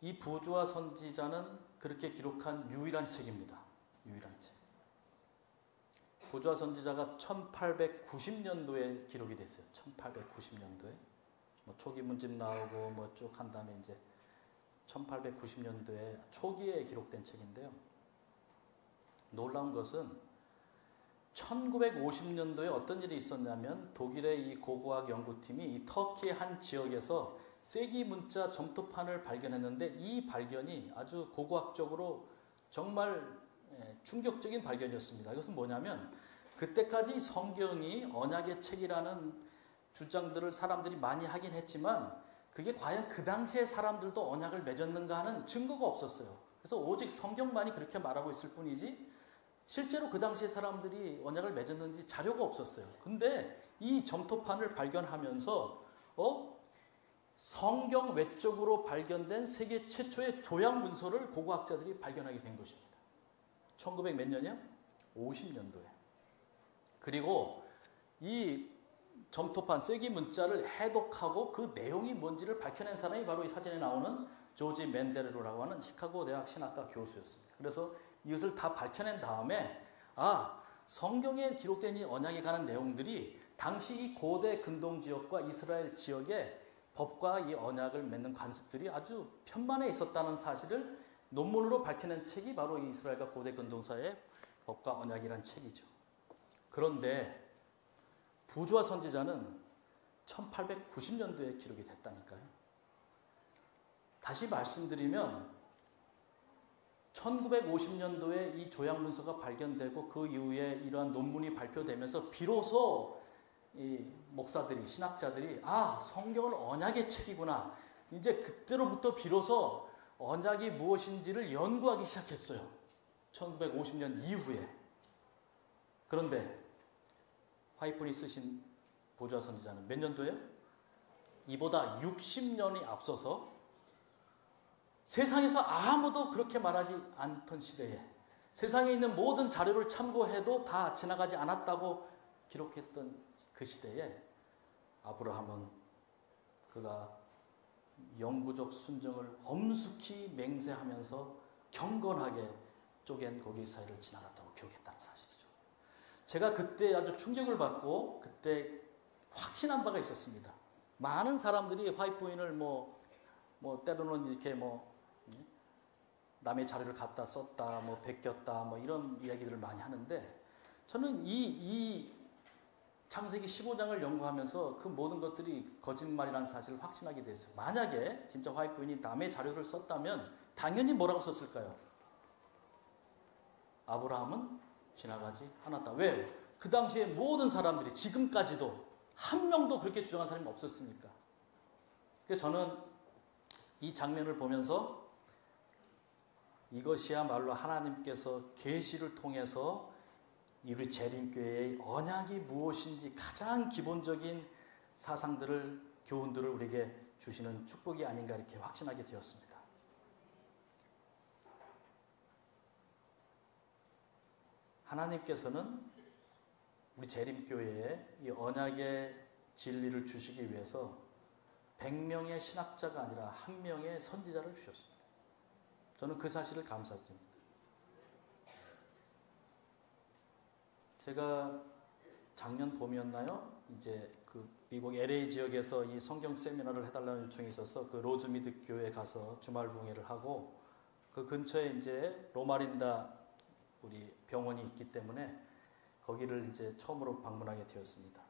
이 부조와 선지자는 그렇게 기록한 유일한 책입니다. 유일한 책. 부조와 선지자가 1890년도에 기록이 됐어요. 1890년도에. 뭐 초기 문집 나오고 뭐 쭉 한 다음에 이제 1890년도에 초기에 기록된 책인데요. 놀라운 것은 1950년도에 어떤 일이 있었냐면 독일의 이 고고학 연구팀이 이 터키의 한 지역에서 쐐기 문자 점토판을 발견했는데 이 발견이 아주 고고학적으로 정말 충격적인 발견이었습니다. 이것은 뭐냐면 그때까지 성경이 언약의 책이라는 주장들을 사람들이 많이 하긴 했지만 그게 과연 그 당시에 사람들도 언약을 맺었는가 하는 증거가 없었어요. 그래서 오직 성경만이 그렇게 말하고 있을 뿐이지 실제로 그 당시에 사람들이 언약을 맺었는지 자료가 없었어요. 근데 이 점토판을 발견하면서 성경 외적으로 발견된 세계 최초의 조약 문서를 고고학자들이 발견하게 된 것입니다. 1900 몇 년이요? 50년도에. 그리고 이 점토판 쐐기 문자를 해독하고 그 내용이 뭔지를 밝혀낸 사람이 바로 이 사진에 나오는 조지 맨데레로라고 하는 시카고 대학 신학과 교수였습니다. 그래서 이것을 다 밝혀낸 다음에 성경에 기록된 이 언약에 관한 내용들이 당시 이 고대 근동 지역과 이스라엘 지역의 법과 이 언약을 맺는 관습들이 아주 편만에 있었다는 사실을 논문으로 밝혀낸 책이 바로 이 이스라엘과 고대 근동사의 법과 언약이라는 책이죠. 그런데 부조와 선지자는 1890년도에 기록이 됐다니까요. 다시 말씀드리면 1950년도에 이 조약 문서가 발견되고 그 이후에 이러한 논문이 발표되면서 비로소 이 목사들이 신학자들이 성경은 언약의 책이구나. 이제 그때로부터 비로소 언약이 무엇인지를 연구하기 시작했어요. 1950년 이후에. 그런데 화이트분이 쓰신 부조와 선지자는 몇 년도예요? 이보다 60년이 앞서서 세상에서 아무도 그렇게 말하지 않던 시대에 세상에 있는 모든 자료를 참고해도 다 지나가지 않았다고 기록했던 그 시대에 아브라함은 그가 영구적 순종을 엄숙히 맹세하면서 경건하게 쪼갠 고기 사이를 지나갔다고 기록했다는 사실이죠. 제가 그때 아주 충격을 받고 그때 확신한 바가 있었습니다. 많은 사람들이 화이트부인을 때로는 이렇게 남의 자료를 갖다 썼다, 베꼈다, 이런 이야기들을 많이 하는데 저는 이 창세기 15장을 연구하면서 그 모든 것들이 거짓말이라는 사실을 확신하게 됐어요. 만약에 진짜 화이트부인이 남의 자료를 썼다면 당연히 뭐라고 썼을까요? 아브라함은 지나가지 않았다. 왜요? 그 당시에 모든 사람들이 지금까지도 한 명도 그렇게 주장한 사람이 없었으니까. 그래서 저는 이 장면을 보면서 이것이야말로 하나님께서 계시를 통해서 우리 재림교회의 언약이 무엇인지 가장 기본적인 사상들을, 교훈들을 우리에게 주시는 축복이 아닌가 이렇게 확신하게 되었습니다. 하나님께서는 우리 재림교회에 이 언약의 진리를 주시기 위해서 100명의 신학자가 아니라 1명의 선지자를 주셨습니다. 저는 그 사실을 감사드립니다. 제가 작년 봄이었나요? 이제 그 미국 LA 지역에서 이 성경 세미나를 해달라는 요청이 있어서 그 로즈미드 교회에 가서 주말 봉회를 하고 그 근처에 이제 로마린다 우리 병원이 있기 때문에 거기를 이제 처음으로 방문하게 되었습니다.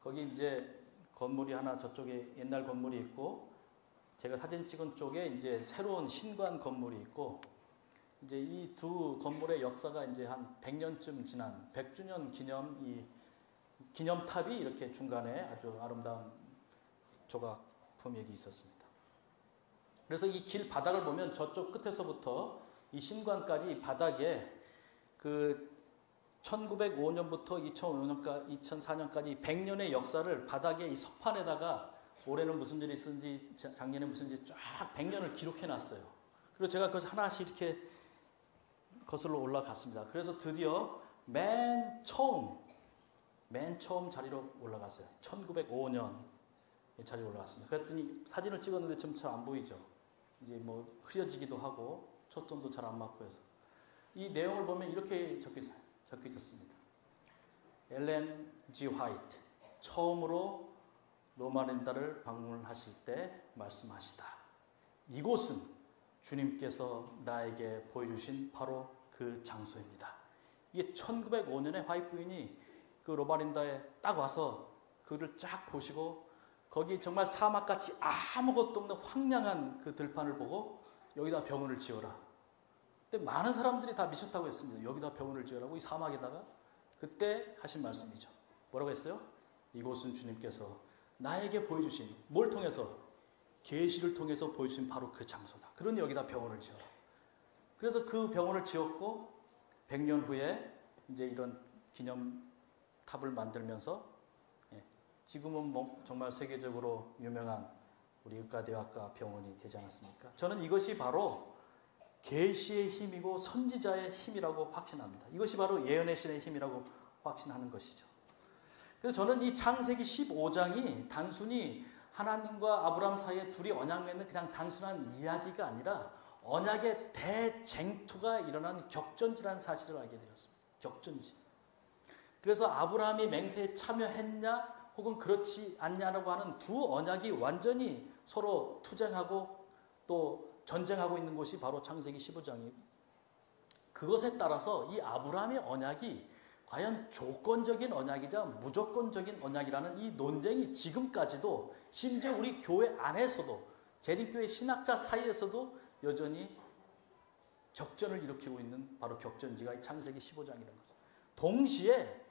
거기 이제 건물이 하나 저쪽에 옛날 건물이 있고 제가 사진 찍은 쪽에 이제 새로운 신관 건물이 있고 이제 이 두 건물의 역사가 이제 한 100년쯤 지난 100주년 기념 기념탑이 이렇게 중간에 아주 아름다운 조각 품역이 있었습니다. 그래서 이 길 바닥을 보면 저쪽 끝에서부터 이 신관까지 이 바닥에 그 1905년부터 2004년까지 100년의 역사를 바닥에 이 석판에다가 올해는 무슨 일이 있었는지 작년에 무슨 일이 쫙 100년을 기록해놨어요. 그리고 제가 그것을 하나씩 이렇게 거슬러 올라갔습니다. 그래서 드디어 맨 처음 맨 처음 자리로 올라갔어요. 1905년 자리에 올라갔습니다. 그랬더니 사진을 찍었는데 좀 잘 안 보이죠. 이제 뭐 흐려지기도 하고 초점도 잘 안 맞고 해서 이 내용을 보면 이렇게 적혀 있었습니다. 엘렌 G. 화이트 처음으로 로마린다를 방문하실 때 말씀하시다. 이곳은 주님께서 나에게 보여주신 바로 그 장소입니다. 이게 1905년에 화이트 부인이 그 로마린다에 딱 와서 그를 쫙 보시고 거기 정말 사막같이 아무것도 없는 황량한 그 들판을 보고 여기다 병원을 지어라. 근데 많은 사람들이 다 미쳤다고 했습니다. 여기다 병원을 지으라고 이 사막에다가. 그때 하신 말씀이죠. 뭐라고 했어요? 이곳은 주님께서 나에게 보여주신 뭘 통해서? 계시를 통해서 보여주신 바로 그 장소다. 그러니 여기다 병원을 지어라. 그래서 그 병원을 지었고 100년 후에 이제 이런 기념탑을 만들면서 지금은 뭐 정말 세계적으로 유명한 우리 의과대학과 병원이 되지 않았습니까? 저는 이것이 바로 계시의 힘이고 선지자의 힘이라고 확신합니다. 이것이 바로 예언의 신의 힘이라고 확신하는 것이죠. 그래서 저는 이 창세기 15장이 단순히 하나님과 아브라함 사이에 둘이 언약 맺는 그냥 단순한 이야기가 아니라 언약의 대쟁투가 일어난 격전지라는 사실을 알게 되었습니다. 격전지. 그래서 아브라함이 맹세에 참여했냐 혹은 그렇지 않냐라고 하는 두 언약이 완전히 서로 투쟁하고 또 전쟁하고 있는 곳이 바로 창세기 15장이에요. 그것에 따라서 이 아브라함의 언약이 과연 조건적인 언약이자 무조건적인 언약이라는 이 논쟁이 지금까지도 심지어 우리 교회 안에서도 재림교회 신학자 사이에서도 여전히 격전을 일으키고 있는 바로 격전지가 이 창세기 15장이라는 거죠. 동시에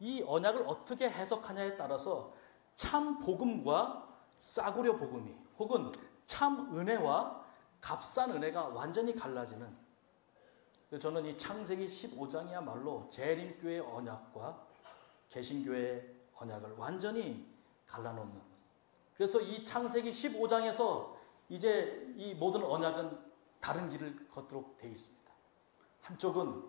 이 언약을 어떻게 해석하냐에 따라서 참 복음과 싸구려 복음이 혹은 참 은혜와 값싼 은혜가 완전히 갈라지는, 저는 이 창세기 15장이야말로 재림교회의 언약과 개신교회의 언약을 완전히 갈라놓는, 그래서 이 창세기 15장에서 이제 이 모든 언약은 다른 길을 걷도록 되어 있습니다. 한쪽은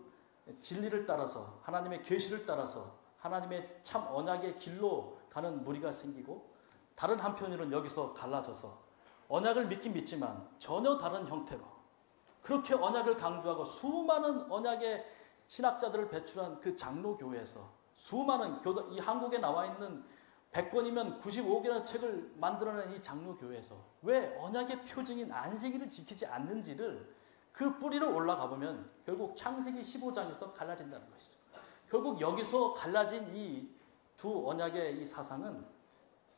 진리를 따라서 하나님의 계시를 따라서 하나님의 참 언약의 길로 가는 무리가 생기고, 다른 한편으로는 여기서 갈라져서 언약을 믿긴 믿지만 전혀 다른 형태로 그렇게 언약을 강조하고 수많은 언약의 신학자들을 배출한 그 장로교회에서 수많은 이 한국에 나와 있는 100권이면 95개라는 책을 만들어낸 이 장로교회에서 왜 언약의 표징인 안식일을 지키지 않는지를 그 뿌리를 올라가 보면 결국 창세기 15장에서 갈라진다는 것이죠. 결국 여기서 갈라진 이 두 언약의 이 사상은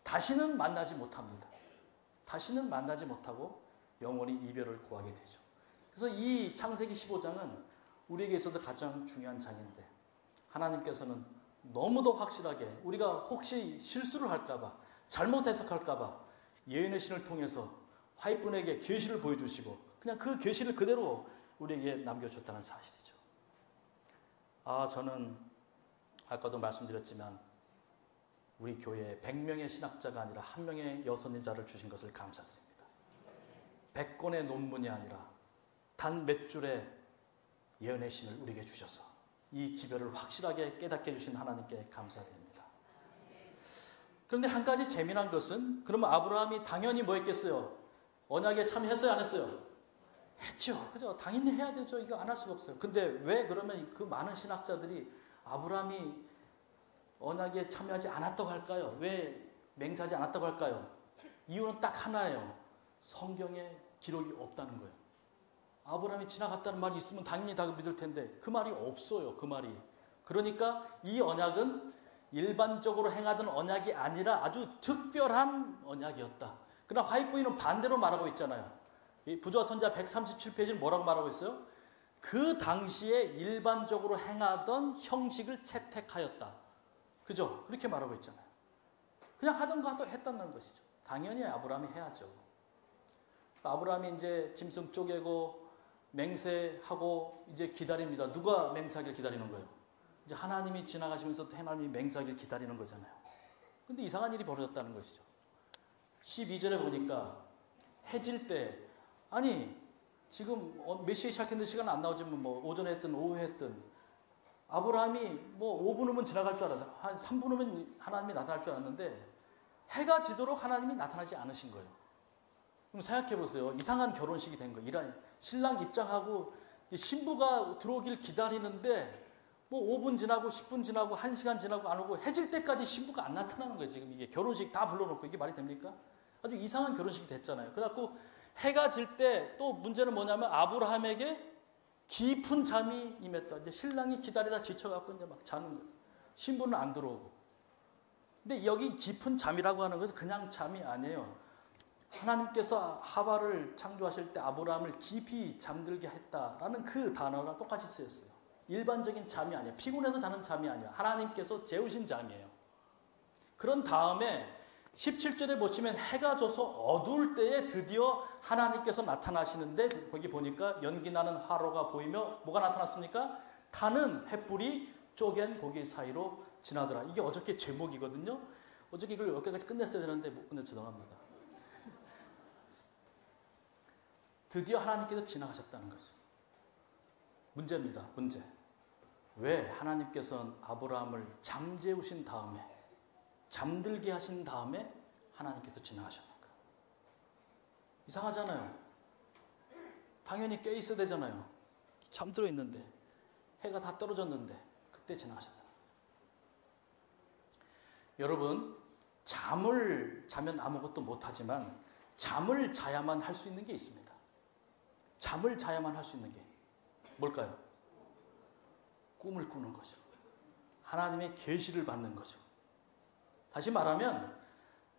다시는 만나지 못합니다. 다시는 만나지 못하고 영원히 이별을 구하게 되죠. 그래서 이 창세기 15장은 우리에게 있어서 가장 중요한 장인데, 하나님께서는 너무도 확실하게 우리가 혹시 실수를 할까봐, 잘못 해석할까봐 예언의 신을 통해서 화이트분에게 계시를 보여주시고 그냥 그 계시를 그대로 우리에게 남겨줬다는 사실이죠. 저는 아까도 말씀드렸지만 우리 교회에 100명의 신학자가 아니라 1명의 여선지자를 주신 것을 감사드립니다. 100권의 논문이 아니라 단 몇 줄의 예언의 신을 우리에게 주셔서 이 기별을 확실하게 깨닫게 해주신 하나님께 감사드립니다. 그런데 한 가지 재미난 것은, 그러면 아브라함이 당연히 뭐 했겠어요? 언약에 참여했어요, 안 했어요? 했죠. 그죠? 당연히 해야 되죠. 이거 안 할 수가 없어요. 근데 왜 그러면 그 많은 신학자들이 아브라함이 언약에 참여하지 않았다고 할까요? 왜 맹세하지 않았다고 할까요? 이유는 딱 하나예요. 성경에 기록이 없다는 거예요. 아브라함이 지나갔다는 말이 있으면 당연히 다 믿을 텐데 그 말이 없어요. 그 말이. 그러니까 이 언약은 일반적으로 행하던 언약이 아니라 아주 특별한 언약이었다. 그러나 화이트부인은 반대로 말하고 있잖아요. 이 부조화 선지자 137페이지는 뭐라고 말하고 있어요? 그 당시에 일반적으로 행하던 형식을 채택하였다. 그죠? 그렇게 말하고 있잖아요. 그냥 하던 거 했다는 것이죠. 당연히 아브라함이 해야죠. 아브라함이 이제 짐승 쪼개고 맹세하고 이제 기다립니다. 누가 맹세하길 기다리는 거예요? 이제 하나님이 지나가시면서 하나님이 맹세하길 기다리는 거잖아요. 근데 이상한 일이 벌어졌다는 것이죠. 12절에 보니까 해질 때, 아니 지금 몇 시에 시작했는데 시간 안 나오지만 뭐 오전에 했든 오후에 했든 아브라함이 뭐 5분 후면 지나갈 줄 알아서 한 3분 후면 하나님이 나타날 줄 알았는데 해가 지도록 하나님이 나타나지 않으신 거예요. 그럼 생각해 보세요. 이상한 결혼식이 된 거예요. 신랑 입장하고 신부가 들어오길 기다리는데 뭐 5분 지나고 10분 지나고 1시간 지나고 안 오고 해질 때까지 신부가 안 나타나는 거예요. 지금 이게 결혼식 다 불러놓고 이게 말이 됩니까? 아주 이상한 결혼식이 됐잖아요. 그래갖고 해가 질 때 또 문제는 뭐냐면 아브라함에게 깊은 잠이 임했다. 이제 신랑이 기다리다 지쳐갖고 이제 막 자는 거예요. 신부는 안 들어오고. 근데 여기 깊은 잠이라고 하는 것은 그냥 잠이 아니에요. 하나님께서 하와를 창조하실 때 아브라함을 깊이 잠들게 했다라는 그 단어가 똑같이 쓰였어요. 일반적인 잠이 아니에요. 피곤해서 자는 잠이 아니에요. 하나님께서 재우신 잠이에요. 그런 다음에 17절에 보시면 해가 져서 어두울 때에 드디어 하나님께서 나타나시는데 거기 보니까 연기 나는 화로가 보이며 뭐가 나타났습니까? 타는 횃불이 쪼갠 고기 사이로 지나더라. 이게 어저께 제목이거든요. 어저께 이걸 여기까지 끝냈어야 되는데 못 끝내 죄송합니다. 드디어 하나님께서 지나가셨다는 거죠. 문제입니다. 문제. 왜 하나님께서는 아브라함을 잠재우신 다음에 잠들게 하신 다음에 하나님께서 지나가셨는가? 이상하잖아요. 당연히 깨 있어야 되잖아요. 잠들어 있는데 해가 다 떨어졌는데 그때 지나가셨다. 여러분, 잠을 자면 아무것도 못하지만 잠을 자야만 할 수 있는 게 있습니다. 잠을 자야만 할 수 있는 게 뭘까요? 꿈을 꾸는 거죠. 하나님의 계시를 받는 거죠. 다시 말하면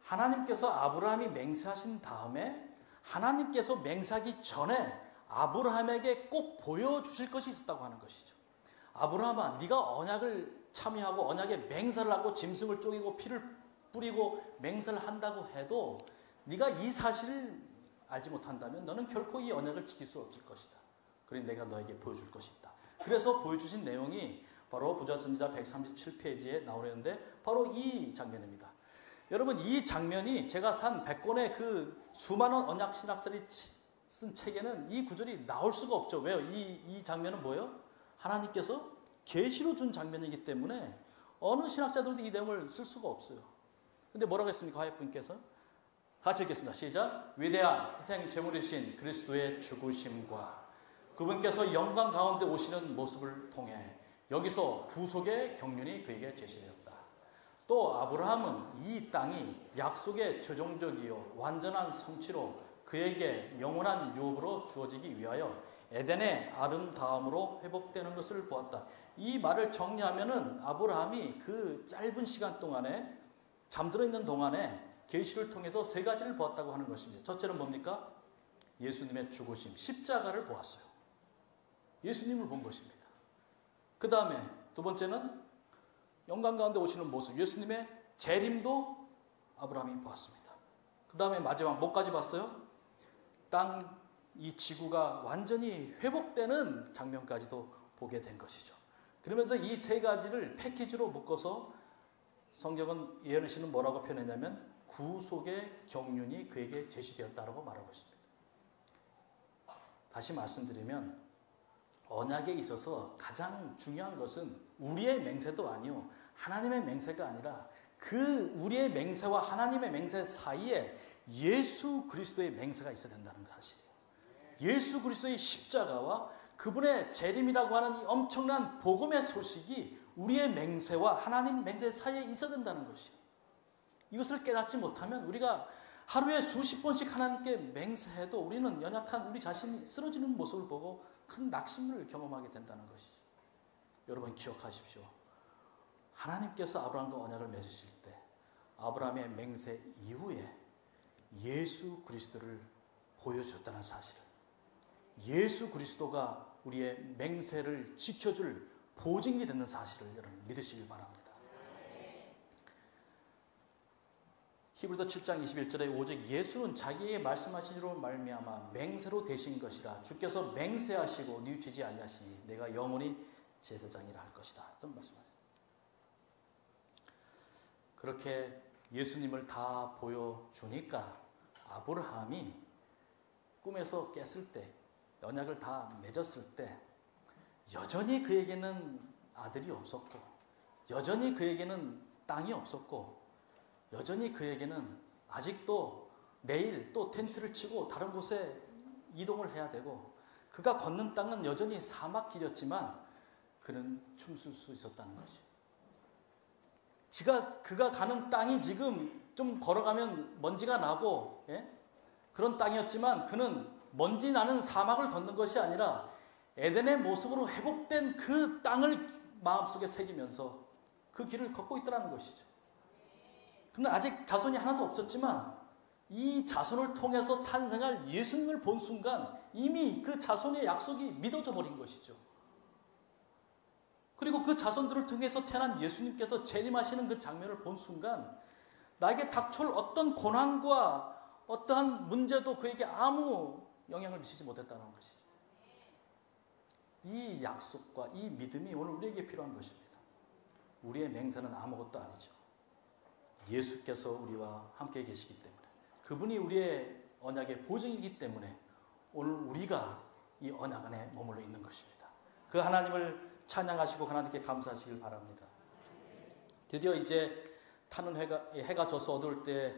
하나님께서 아브라함이 맹세하신 다음에 하나님께서 맹세하기 전에 아브라함에게 꼭 보여주실 것이 있었다고 하는 것이죠. 아브라함아, 네가 언약을 참여하고 언약에 맹세를 하고 짐승을 쪼개고 피를 뿌리고 맹세를 한다고 해도 네가 이 사실을 알지 못한다면 너는 결코 이 언약을 지킬 수 없을 것이다. 그러니 내가 너에게 보여줄 것이 있다. 그래서 보여주신 내용이 바로 부자선지자 137페이지에 나오는데 바로 이 장면입니다. 여러분, 이 장면이 제가 산 100권의 그 수많은 언약 신학자들이 쓴 책에는 이 구절이 나올 수가 없죠. 왜요? 이 장면은 뭐예요? 하나님께서 계시로 준 장면이기 때문에 어느 신학자들도 이 내용을 쓸 수가 없어요. 근데 뭐라고 했습니까? 화해분께서 같이 읽겠습니다. 시작. 위대한 희생 제물이신 그리스도의 죽으심과 그분께서 영광 가운데 오시는 모습을 통해 여기서 구속의 경륜이 그에게 제시되었다. 또 아브라함은 이 땅이 약속의 최종적이요 완전한 성취로 그에게 영원한 유업으로 주어지기 위하여 에덴의 아름다움으로 회복되는 것을 보았다. 이 말을 정리하면은 아브라함이 그 짧은 시간 동안에 잠들어 있는 동안에 계시를 통해서 세 가지를 보았다고 하는 것입니다. 첫째는 뭡니까? 예수님의 죽으심, 십자가를 보았어요. 예수님을 본 것입니다. 그 다음에 두 번째는 영광 가운데 오시는 모습, 예수님의 재림도 아브라함이 보았습니다. 그 다음에 마지막 뭐까지 봤어요? 땅, 이 지구가 완전히 회복되는 장면까지도 보게 된 것이죠. 그러면서 이 세 가지를 패키지로 묶어서 성경은 예언의 시는 뭐라고 표현했냐면 구속의 경륜이 그에게 제시되었다라고 말하고 있습니다. 다시 말씀드리면 언약에 있어서 가장 중요한 것은 우리의 맹세도 아니요 하나님의 맹세가 아니라 그 우리의 맹세와 하나님의 맹세 사이에 예수 그리스도의 맹세가 있어야 된다는 사실이에요. 예수 그리스도의 십자가와 그분의 재림이라고 하는 이 엄청난 복음의 소식이 우리의 맹세와 하나님 맹세 사이에 있어야 된다는 것이에요. 이것을 깨닫지 못하면 우리가 하루에 수십 번씩 하나님께 맹세해도 우리는 연약한 우리 자신이 쓰러지는 모습을 보고 큰 낙심을 경험하게 된다는 것이죠. 여러분 기억하십시오. 하나님께서 아브라함과 언약을 맺으실 때 아브라함의 맹세 이후에 예수 그리스도를 보여주셨다는 사실을, 예수 그리스도가 우리의 맹세를 지켜줄 보증이 되는 사실을 여러분 믿으시길 바랍니다. 히브리서 7장 21절에 오직 예수는 자기의 말씀하신 이로 말미암아 맹세로 되신 것이라 주께서 맹세하시고 뉘우치지 아니하시니 내가 영원히 제사장이라 할 것이다. 이런 말씀하세요. 그렇게 예수님을 다 보여주니까 아브라함이 꿈에서 깼을 때, 언약을 다 맺었을 때 여전히 그에게는 아들이 없었고, 여전히 그에게는 땅이 없었고, 여전히 그에게는 아직도 내일 또 텐트를 치고 다른 곳에 이동을 해야 되고, 그가 걷는 땅은 여전히 사막길이었지만 그는 춤출 수 있었다는 것이. 그가 가는 땅이 지금 좀 걸어가면 먼지가 나고, 그런 땅이었지만 그는 먼지 나는 사막을 걷는 것이 아니라 에덴의 모습으로 회복된 그 땅을 마음속에 새기면서 그 길을 걷고 있다는 것이죠. 그는 아직 자손이 하나도 없었지만 이 자손을 통해서 탄생할 예수님을 본 순간 이미 그 자손의 약속이 믿어져 버린 것이죠. 그리고 그 자손들을 통해서 태어난 예수님께서 재림하시는 그 장면을 본 순간 나에게 닥쳐올 어떤 고난과 어떠한 문제도 그에게 아무 영향을 미치지 못했다는 것이죠. 이 약속과 이 믿음이 오늘 우리에게 필요한 것입니다. 우리의 맹세는 아무것도 아니죠. 예수께서 우리와 함께 계시기 때문에, 그분이 우리의 언약의 보증이기 때문에 오늘 우리가 이 언약 안에 머물러 있는 것입니다. 그 하나님을 찬양하시고 하나님께 감사하시길 바랍니다. 드디어 이제 타는 해가 져서 어두울 때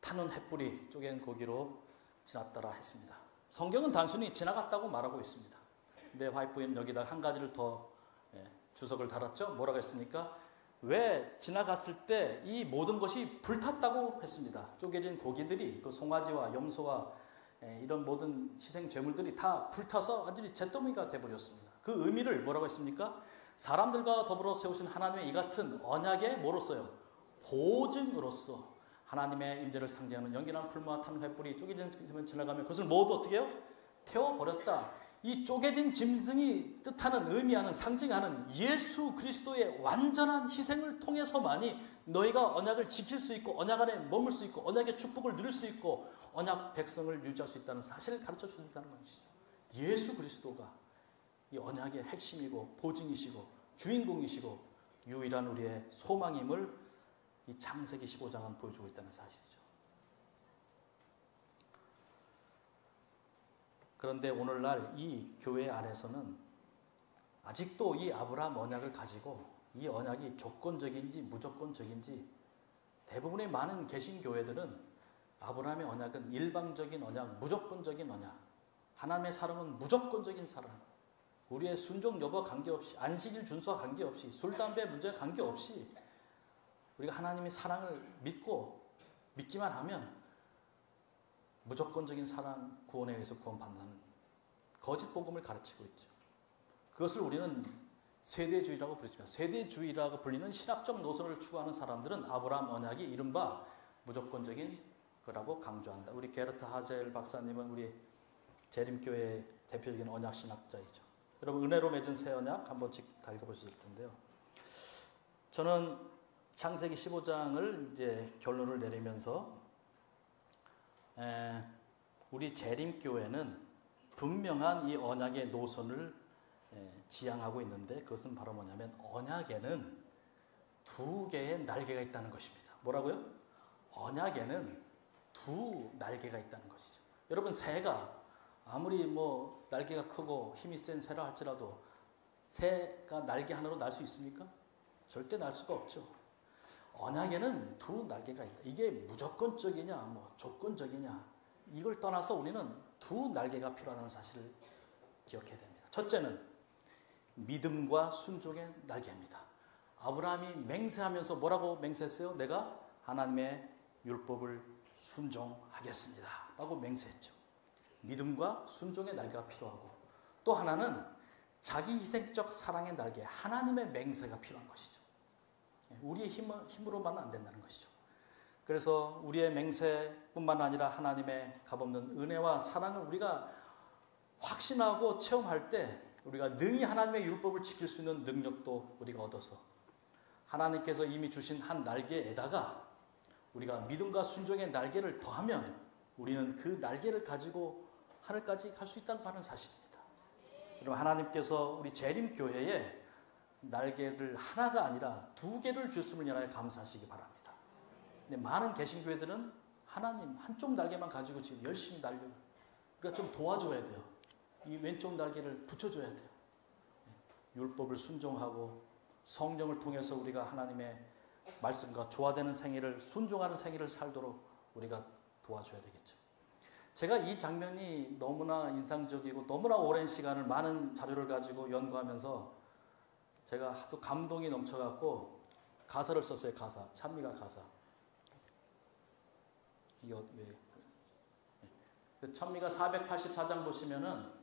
타는 햇불이 쪼갠 고기로 지났더라 했습니다. 성경은 단순히 지나갔다고 말하고 있습니다. 근데 화이트보이는 여기다 한 가지를 더 주석을 달았죠. 뭐라고 했습니까? 왜 지나갔을 때 이 모든 것이 불탔다고 했습니다. 쪼개진 고기들이 그 송아지와 염소와 이런 모든 희생 제물들이 다 불타서 완전히 잿더미가 되어버렸습니다. 그 의미를 뭐라고 했습니까? 사람들과 더불어 세우신 하나님의 이 같은 언약의 뭐로써요? 보증으로서 하나님의 임재를 상징하는 연기난 풀무와 탄 횃불이 쪼개진 짐승을 지나가면 그것을 모두 어떻게 해요? 태워버렸다. 이 쪼개진 짐승이 뜻하는, 의미하는, 상징하는 예수 그리스도의 완전한 희생을 통해서만이 너희가 언약을 지킬 수 있고 언약 안에 머물 수 있고 언약의 축복을 누릴 수 있고 언약 백성을 유지할 수 있다는 사실을 가르쳐 주신다는 것이죠. 예수 그리스도가 이 언약의 핵심이고 보증이시고 주인공이시고 유일한 우리의 소망임을 이 창세기 15장은 보여주고 있다는 사실이죠. 그런데 오늘날 이 교회 안에서는 아직도 이 아브라함 언약을 가지고 이 언약이 조건적인지 무조건적인지, 대부분의 많은 개신교회들은 아브라함의 언약은 일방적인 언약, 무조건적인 언약, 하나님의 사랑은 무조건적인 사랑, 우리의 순종 여부와 관계없이, 안식일 준수와 관계없이, 술, 담배 문제와 관계없이 우리가 하나님의 사랑을 믿기만 하면 무조건적인 사랑, 구원에 의해서 구원받는 거짓 복음을 가르치고 있죠. 그것을 우리는 세대주의라고 부르지만, 세대주의라고 불리는 신학적 노선을 추구하는 사람들은 아브라함 언약이 이른바 무조건적인 거라고 강조한다. 우리 게르트 하젤 박사님은 우리 재림교회의 대표적인 언약 신학자이죠. 여러분, 은혜로 맺은 새 언약 한 번씩 다 읽어보실 텐데요. 저는 창세기 15장을 이제 결론을 내리면서 우리 재림교회는 분명한 이 언약의 노선을 지향하고 있는데, 그것은 바로 뭐냐면 언약에는 두 개의 날개가 있다는 것입니다. 뭐라고요? 언약에는 두 날개가 있다는 것이죠. 여러분, 새가 아무리 뭐 날개가 크고 힘이 센 새라 할지라도 새가 날개 하나로 날 수 있습니까? 절대 날 수가 없죠. 언약에는 두 날개가 있다. 이게 무조건적이냐 뭐 조건적이냐, 이걸 떠나서 우리는 두 날개가 필요하다는 사실을 기억해야 됩니다. 첫째는 믿음과 순종의 날개입니다. 아브라함이 맹세하면서 뭐라고 맹세했어요? 내가 하나님의 율법을 순종하겠습니다 라고 맹세했죠. 믿음과 순종의 날개가 필요하고, 또 하나는 자기 희생적 사랑의 날개, 하나님의 맹세가 필요한 것이죠. 우리의 힘으로만은 안 된다는 것이죠. 그래서 우리의 맹세뿐만 아니라 하나님의 값없는 은혜와 사랑을 우리가 확신하고 체험할 때 우리가 능히 하나님의 율법을 지킬 수 있는 능력도 우리가 얻어서 하나님께서 이미 주신 한 날개에다가 우리가 믿음과 순종의 날개를 더하면 우리는 그 날개를 가지고 하늘까지 갈 수 있다고 하는 사실입니다. 여러분, 하나님께서 우리 재림교회에 날개를 하나가 아니라 두 개를 주심을 인하여 감사하시기 바랍니다. 근데 많은 개신교회들은 하나님 한쪽 날개만 가지고 지금 열심히 날려. 우리가 좀 도와줘야 돼요. 이 왼쪽 날개를 붙여줘야 돼요. 율법을 순종하고 성령을 통해서 우리가 하나님의 말씀과 조화되는 생애를 순종하는 생애를 살도록 우리가 도와줘야 되겠죠. 제가 이 장면이 너무나 인상적이고 너무나 오랜 시간을 많은 자료를 가지고 연구하면서 제가 하도 감동이 넘쳐갖고 가사를 썼어요. 가사. 찬미가 가사. 이거 왜? 찬미가 484장 보시면은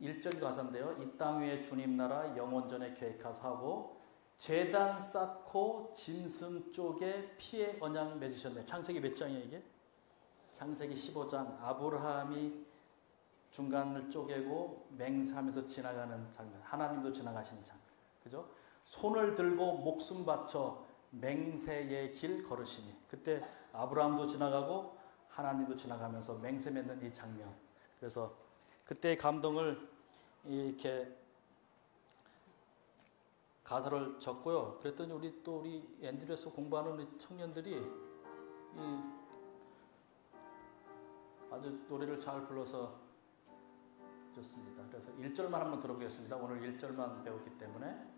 1절 가사인데요. 이 땅 위에 주님 나라 영원전에 계획하사고 제단 쌓고 짐승 쪽에 피의 언약 맺으셨네. 창세기 몇 장이에요 이게? 창세기 15장. 아브라함이 중간을 쪼개고 맹세하면서 지나가는 장면. 하나님도 지나가시는 장면. 그죠? 손을 들고 목숨 바쳐 맹세의 길 걸으시니. 그때 아브라함도 지나가고 하나님도 지나가면서 맹세 맺는 이 장면. 그래서 그때의 감동을 이렇게 가사를 적고요. 그랬더니 우리 앤드레스 공부하는 우리 청년들이 아주 노래를 잘 불러서 좋습니다. 그래서 1절만 한번 들어보겠습니다. 오늘 1절만 배웠기 때문에.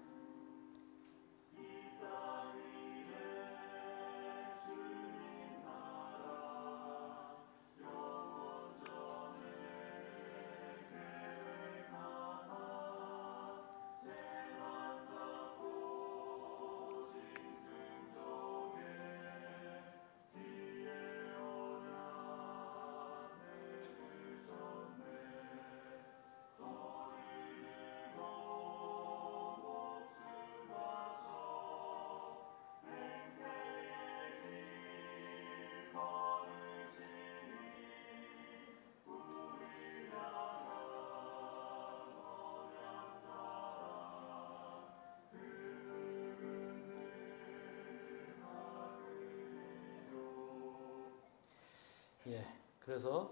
그래서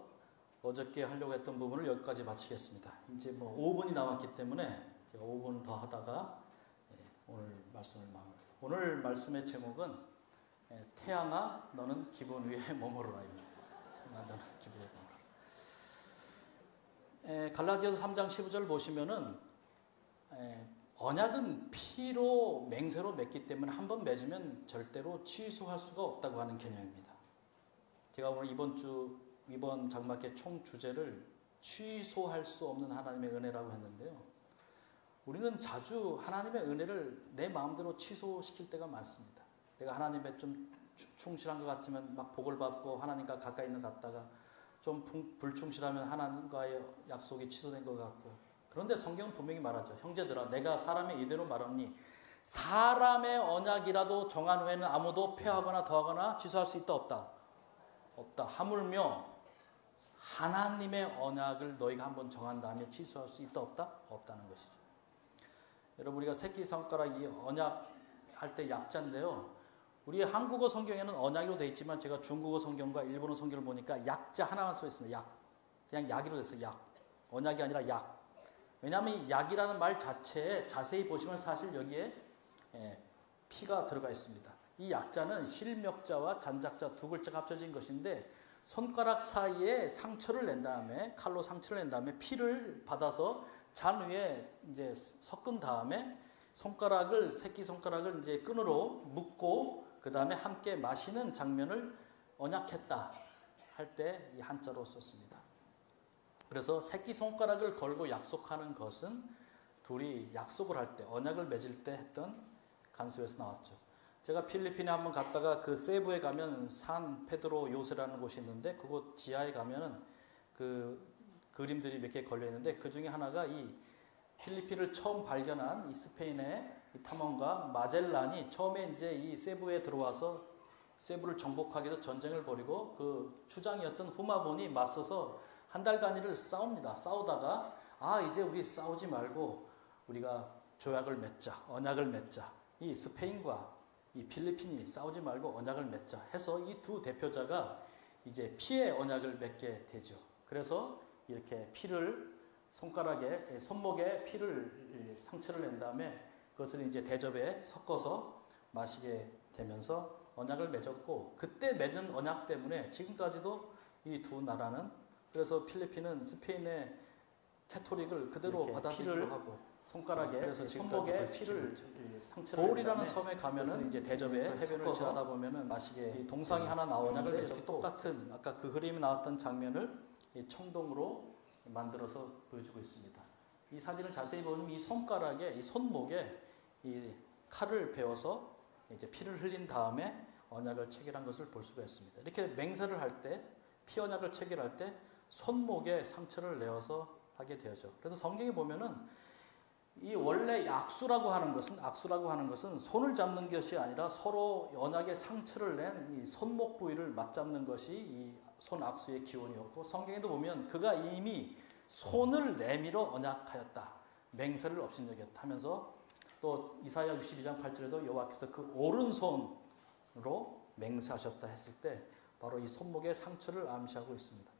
어저께 하려고 했던 부분을 여기까지 마치겠습니다. 이제 뭐 5분이 남았기 때문에 제가 5분 더 하다가 오늘 말씀을 마무리. 오늘 말씀의 제목은 태양아 너는 기분 위에 머무르라입니다. 너는 기분 위에 머무르라. 갈라디아서 3장 15절 보시면은 언약은 피로 맹세로 맺기 때문에 한번 맺으면 절대로 취소할 수가 없다고 하는 개념입니다. 제가 오늘 이번 장막의 총 주제를 취소할 수 없는 하나님의 은혜라고 했는데요. 우리는 자주 하나님의 은혜를 내 마음대로 취소시킬 때가 많습니다. 내가 하나님에 좀 충실한 것 같으면 막 복을 받고 하나님과 가까이 있는 것 같다가 좀 불충실하면 하나님과의 약속이 취소된 것 같고. 그런데 성경은 분명히 말하죠. 형제들아 내가 사람의 이대로 말하니 사람의 언약이라도 정한 후에는 아무도 폐하거나 더하거나 취소할 수 있다 없다? 없다. 하물며 하나님의 언약을 너희가 한번 정한 다음에 취소할 수 있다 없다? 없다는 것이죠. 여러분 우리가 새끼손가락 이 언약 할 때 약자인데요. 우리 한국어 성경에는 언약으로 되어 있지만 제가 중국어 성경과 일본어 성경을 보니까 약자 하나만 써 있습니다. 약. 그냥 약이로 됐어요. 약. 언약이 아니라 약. 왜냐하면 이 약이라는 말 자체에 자세히 보시면 사실 여기에 피가 들어가 있습니다. 이 약자는 실명자와 잔작자 두 글자가 합쳐진 것인데 손가락 사이에 상처를 낸 다음에 칼로 상처를 낸 다음에 피를 받아서 잔 위에 이제 섞은 다음에 새끼 손가락을 이제 끈으로 묶고 그 다음에 함께 마시는 장면을 언약했다 할 때 이 한자로 썼습니다. 그래서 새끼 손가락을 걸고 약속하는 것은 둘이 약속을 할 때 언약을 맺을 때 했던 간수에서 나왔죠. 제가 필리핀에 한번 갔다가 그 세부에 가면 산 페드로 요새라는 곳이 있는데 그곳 지하에 가면은 그 그림들이 몇 개 걸려 있는데 그 중에 하나가 이 필리핀을 처음 발견한 이 스페인의 이 탐험가 마젤란이 처음에 이제 이 세부에 들어와서 세부를 정복하기 위해서 전쟁을 벌이고 그 추장이었던 후마본이 맞서서 한 달간이를 싸웁니다. 싸우다가 이제 우리 싸우지 말고 우리가 조약을 맺자, 언약을 맺자. 이 스페인과 이 필리핀이 싸우지 말고 언약을 맺자 해서 이 두 대표자가 이제 피의 언약을 맺게 되죠. 그래서 이렇게 피를 손목에 피를 상처를 낸 다음에 그것을 이제 대접에 섞어서 마시게 되면서 언약을 맺었고 그때 맺은 언약 때문에 지금까지도 이 두 나라는 그래서 필리핀은 스페인의 캐토릭을 그대로 받아들이기도 하고 손가락에 그래서 손목에 피를 상처를 보울이라는 섬에 가면은 이제 대접에 해변을 지나다 보면은 마시게 이 동상이 하나 나오냐를 이렇게 똑같은 아까 그 그림이 나왔던 장면을 이 청동으로 만들어서 보여주고 있습니다. 이 사진을 자세히 보면 이 손가락에 이 손목에 이 칼을 베어서 이제 피를 흘린 다음에 언약을 체결한 것을 볼 수가 있습니다. 이렇게 맹세를 할 때 피 언약을 체결할 때 손목에 상처를 내어서 하게 되죠. 그래서 성경에 보면은 이 원래 악수라고 하는 것은 손을 잡는 것이 아니라 서로 언약의 상처를 낸 이 손목 부위를 맞잡는 것이 이 손악수의 기원이었고 성경에도 보면 그가 이미 손을 내밀어 언약하였다. 맹세를 업신여겼다 하면서 또 이사야 62장 8절에도 여호와께서 그 오른손으로 맹세하셨다 했을 때 바로 이 손목의 상처를 암시하고 있습니다.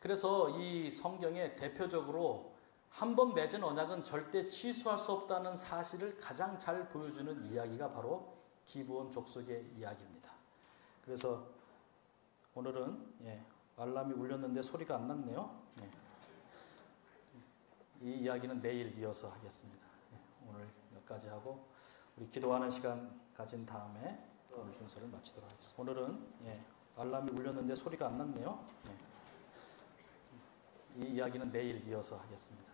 그래서 이 성경에 대표적으로 한 번 맺은 언약은 절대 취소할 수 없다는 사실을 가장 잘 보여주는 이야기가 바로 기브온 족속의 이야기입니다. 그래서 오늘은 알람이 울렸는데 소리가 안 났네요. 이 이야기는 내일 이어서 하겠습니다. 오늘 여기까지 하고 우리 기도하는 시간 가진 다음에 오늘 순서를 마치도록 하겠습니다. 오늘은 알람이 울렸는데 소리가 안 났네요. 이 이야기는 내일 이어서 하겠습니다.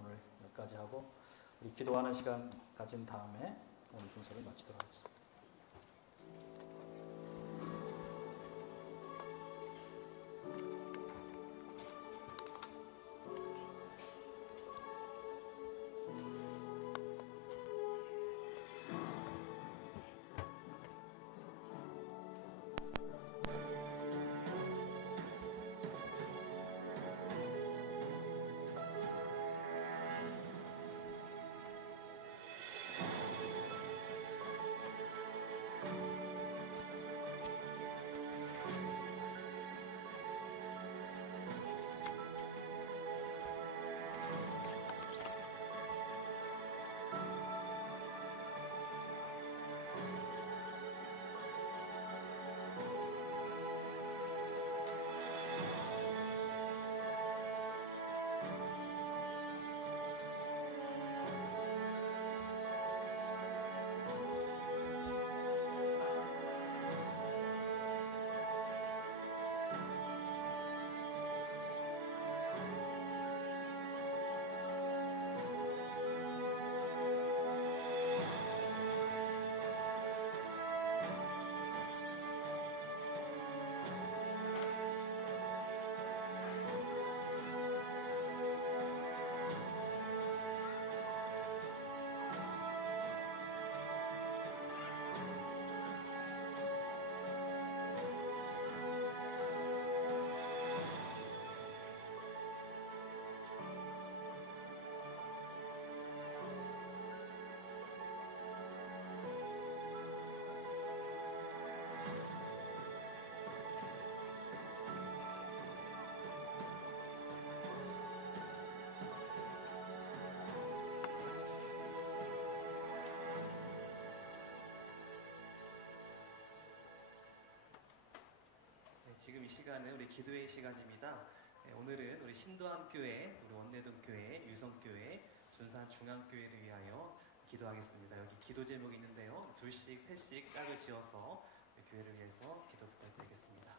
오늘 여기까지 하고 우리 기도하는 시간 가진 다음에 오늘 순서를 마치도록 하겠습니다. 지금 이 시간은 우리 기도의 시간입니다. 오늘은 우리 신도암교회, 우리 원내동교회, 유성교회, 준산중앙교회를 위하여 기도하겠습니다. 여기 기도 제목이 있는데요. 2씩, 3씩 짝을 지어서 교회를 위해서 기도 부탁드리겠습니다.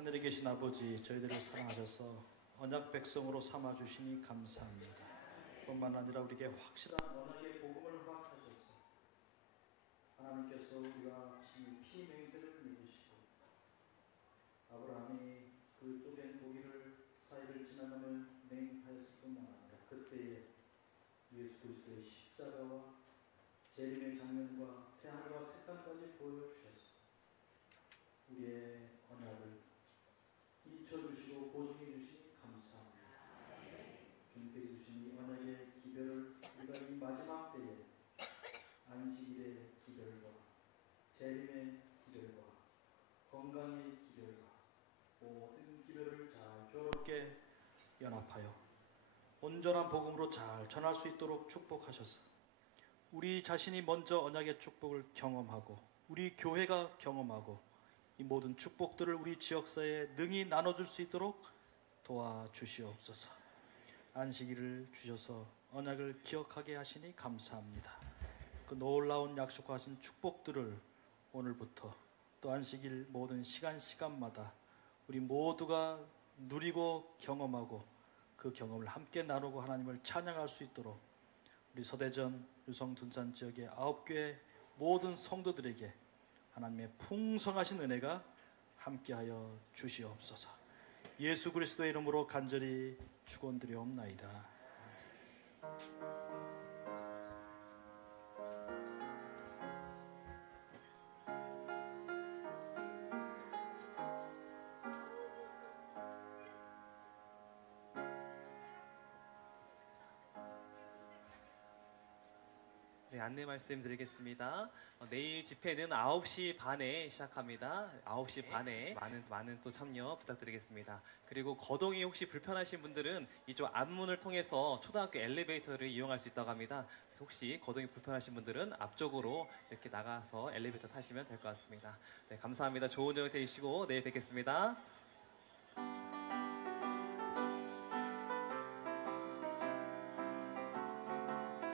하늘에 계신 아버지, 저희들을 사랑하셔서 언약 백성으로 삼아 주시니 감사합니다. 뿐만 아니라 우리에게 확실한 언약의 복음을 허락하셔서 하나님께서 우리가 피 맹세를 믿으시고 아브라함이 그 쪼갠 고기를 사이를 지나가며 맹세했을 뿐만 아니라 그때에 예수 그리스도의 십자가와 재림의 장면과 새하늘과 새 땅까지 보여주셔서 우리의 언약을 잊혀주시고 보증해 주시니 감사합니다. 주님께 주신 이 언약의 기별을 우리가 이 마지막 때에 안식일의 기별과 재림의 기별과 건강의 기별과 모든 기별을 잘 조롭게 연합하여 온전한 복음으로 잘 전할 수 있도록 축복하셔서 우리 자신이 먼저 언약의 축복을 경험하고 우리 교회가 경험하고 이 모든 축복들을 우리 지역사회에 능히 나눠줄 수 있도록 도와주시옵소서. 안식일을 주셔서 언약을 기억하게 하시니 감사합니다. 그 놀라운 약속하신 축복들을 오늘부터 또 안식일 모든 시간마다 우리 모두가 누리고 경험하고 그 경험을 함께 나누고 하나님을 찬양할 수 있도록 우리 서대전 유성 둔산 지역의 9교회 모든 성도들에게 하나님의 풍성하신 은혜가 함께하여 주시옵소서. 예수 그리스도의 이름으로 간절히 축원드리옵나이다. 네, 안내 말씀드리겠습니다. 내일 집회는 9시 반에 시작합니다. 9시 반에 많은 또 참여 부탁드리겠습니다. 그리고 거동이 혹시 불편하신 분들은 이쪽 앞문을 통해서 초등학교 엘리베이터를 이용할 수 있다고 합니다. 혹시 거동이 불편하신 분들은 앞쪽으로 이렇게 나가서 엘리베이터 타시면 될 것 같습니다. 네, 감사합니다. 좋은 저녁 되시고 내일 뵙겠습니다.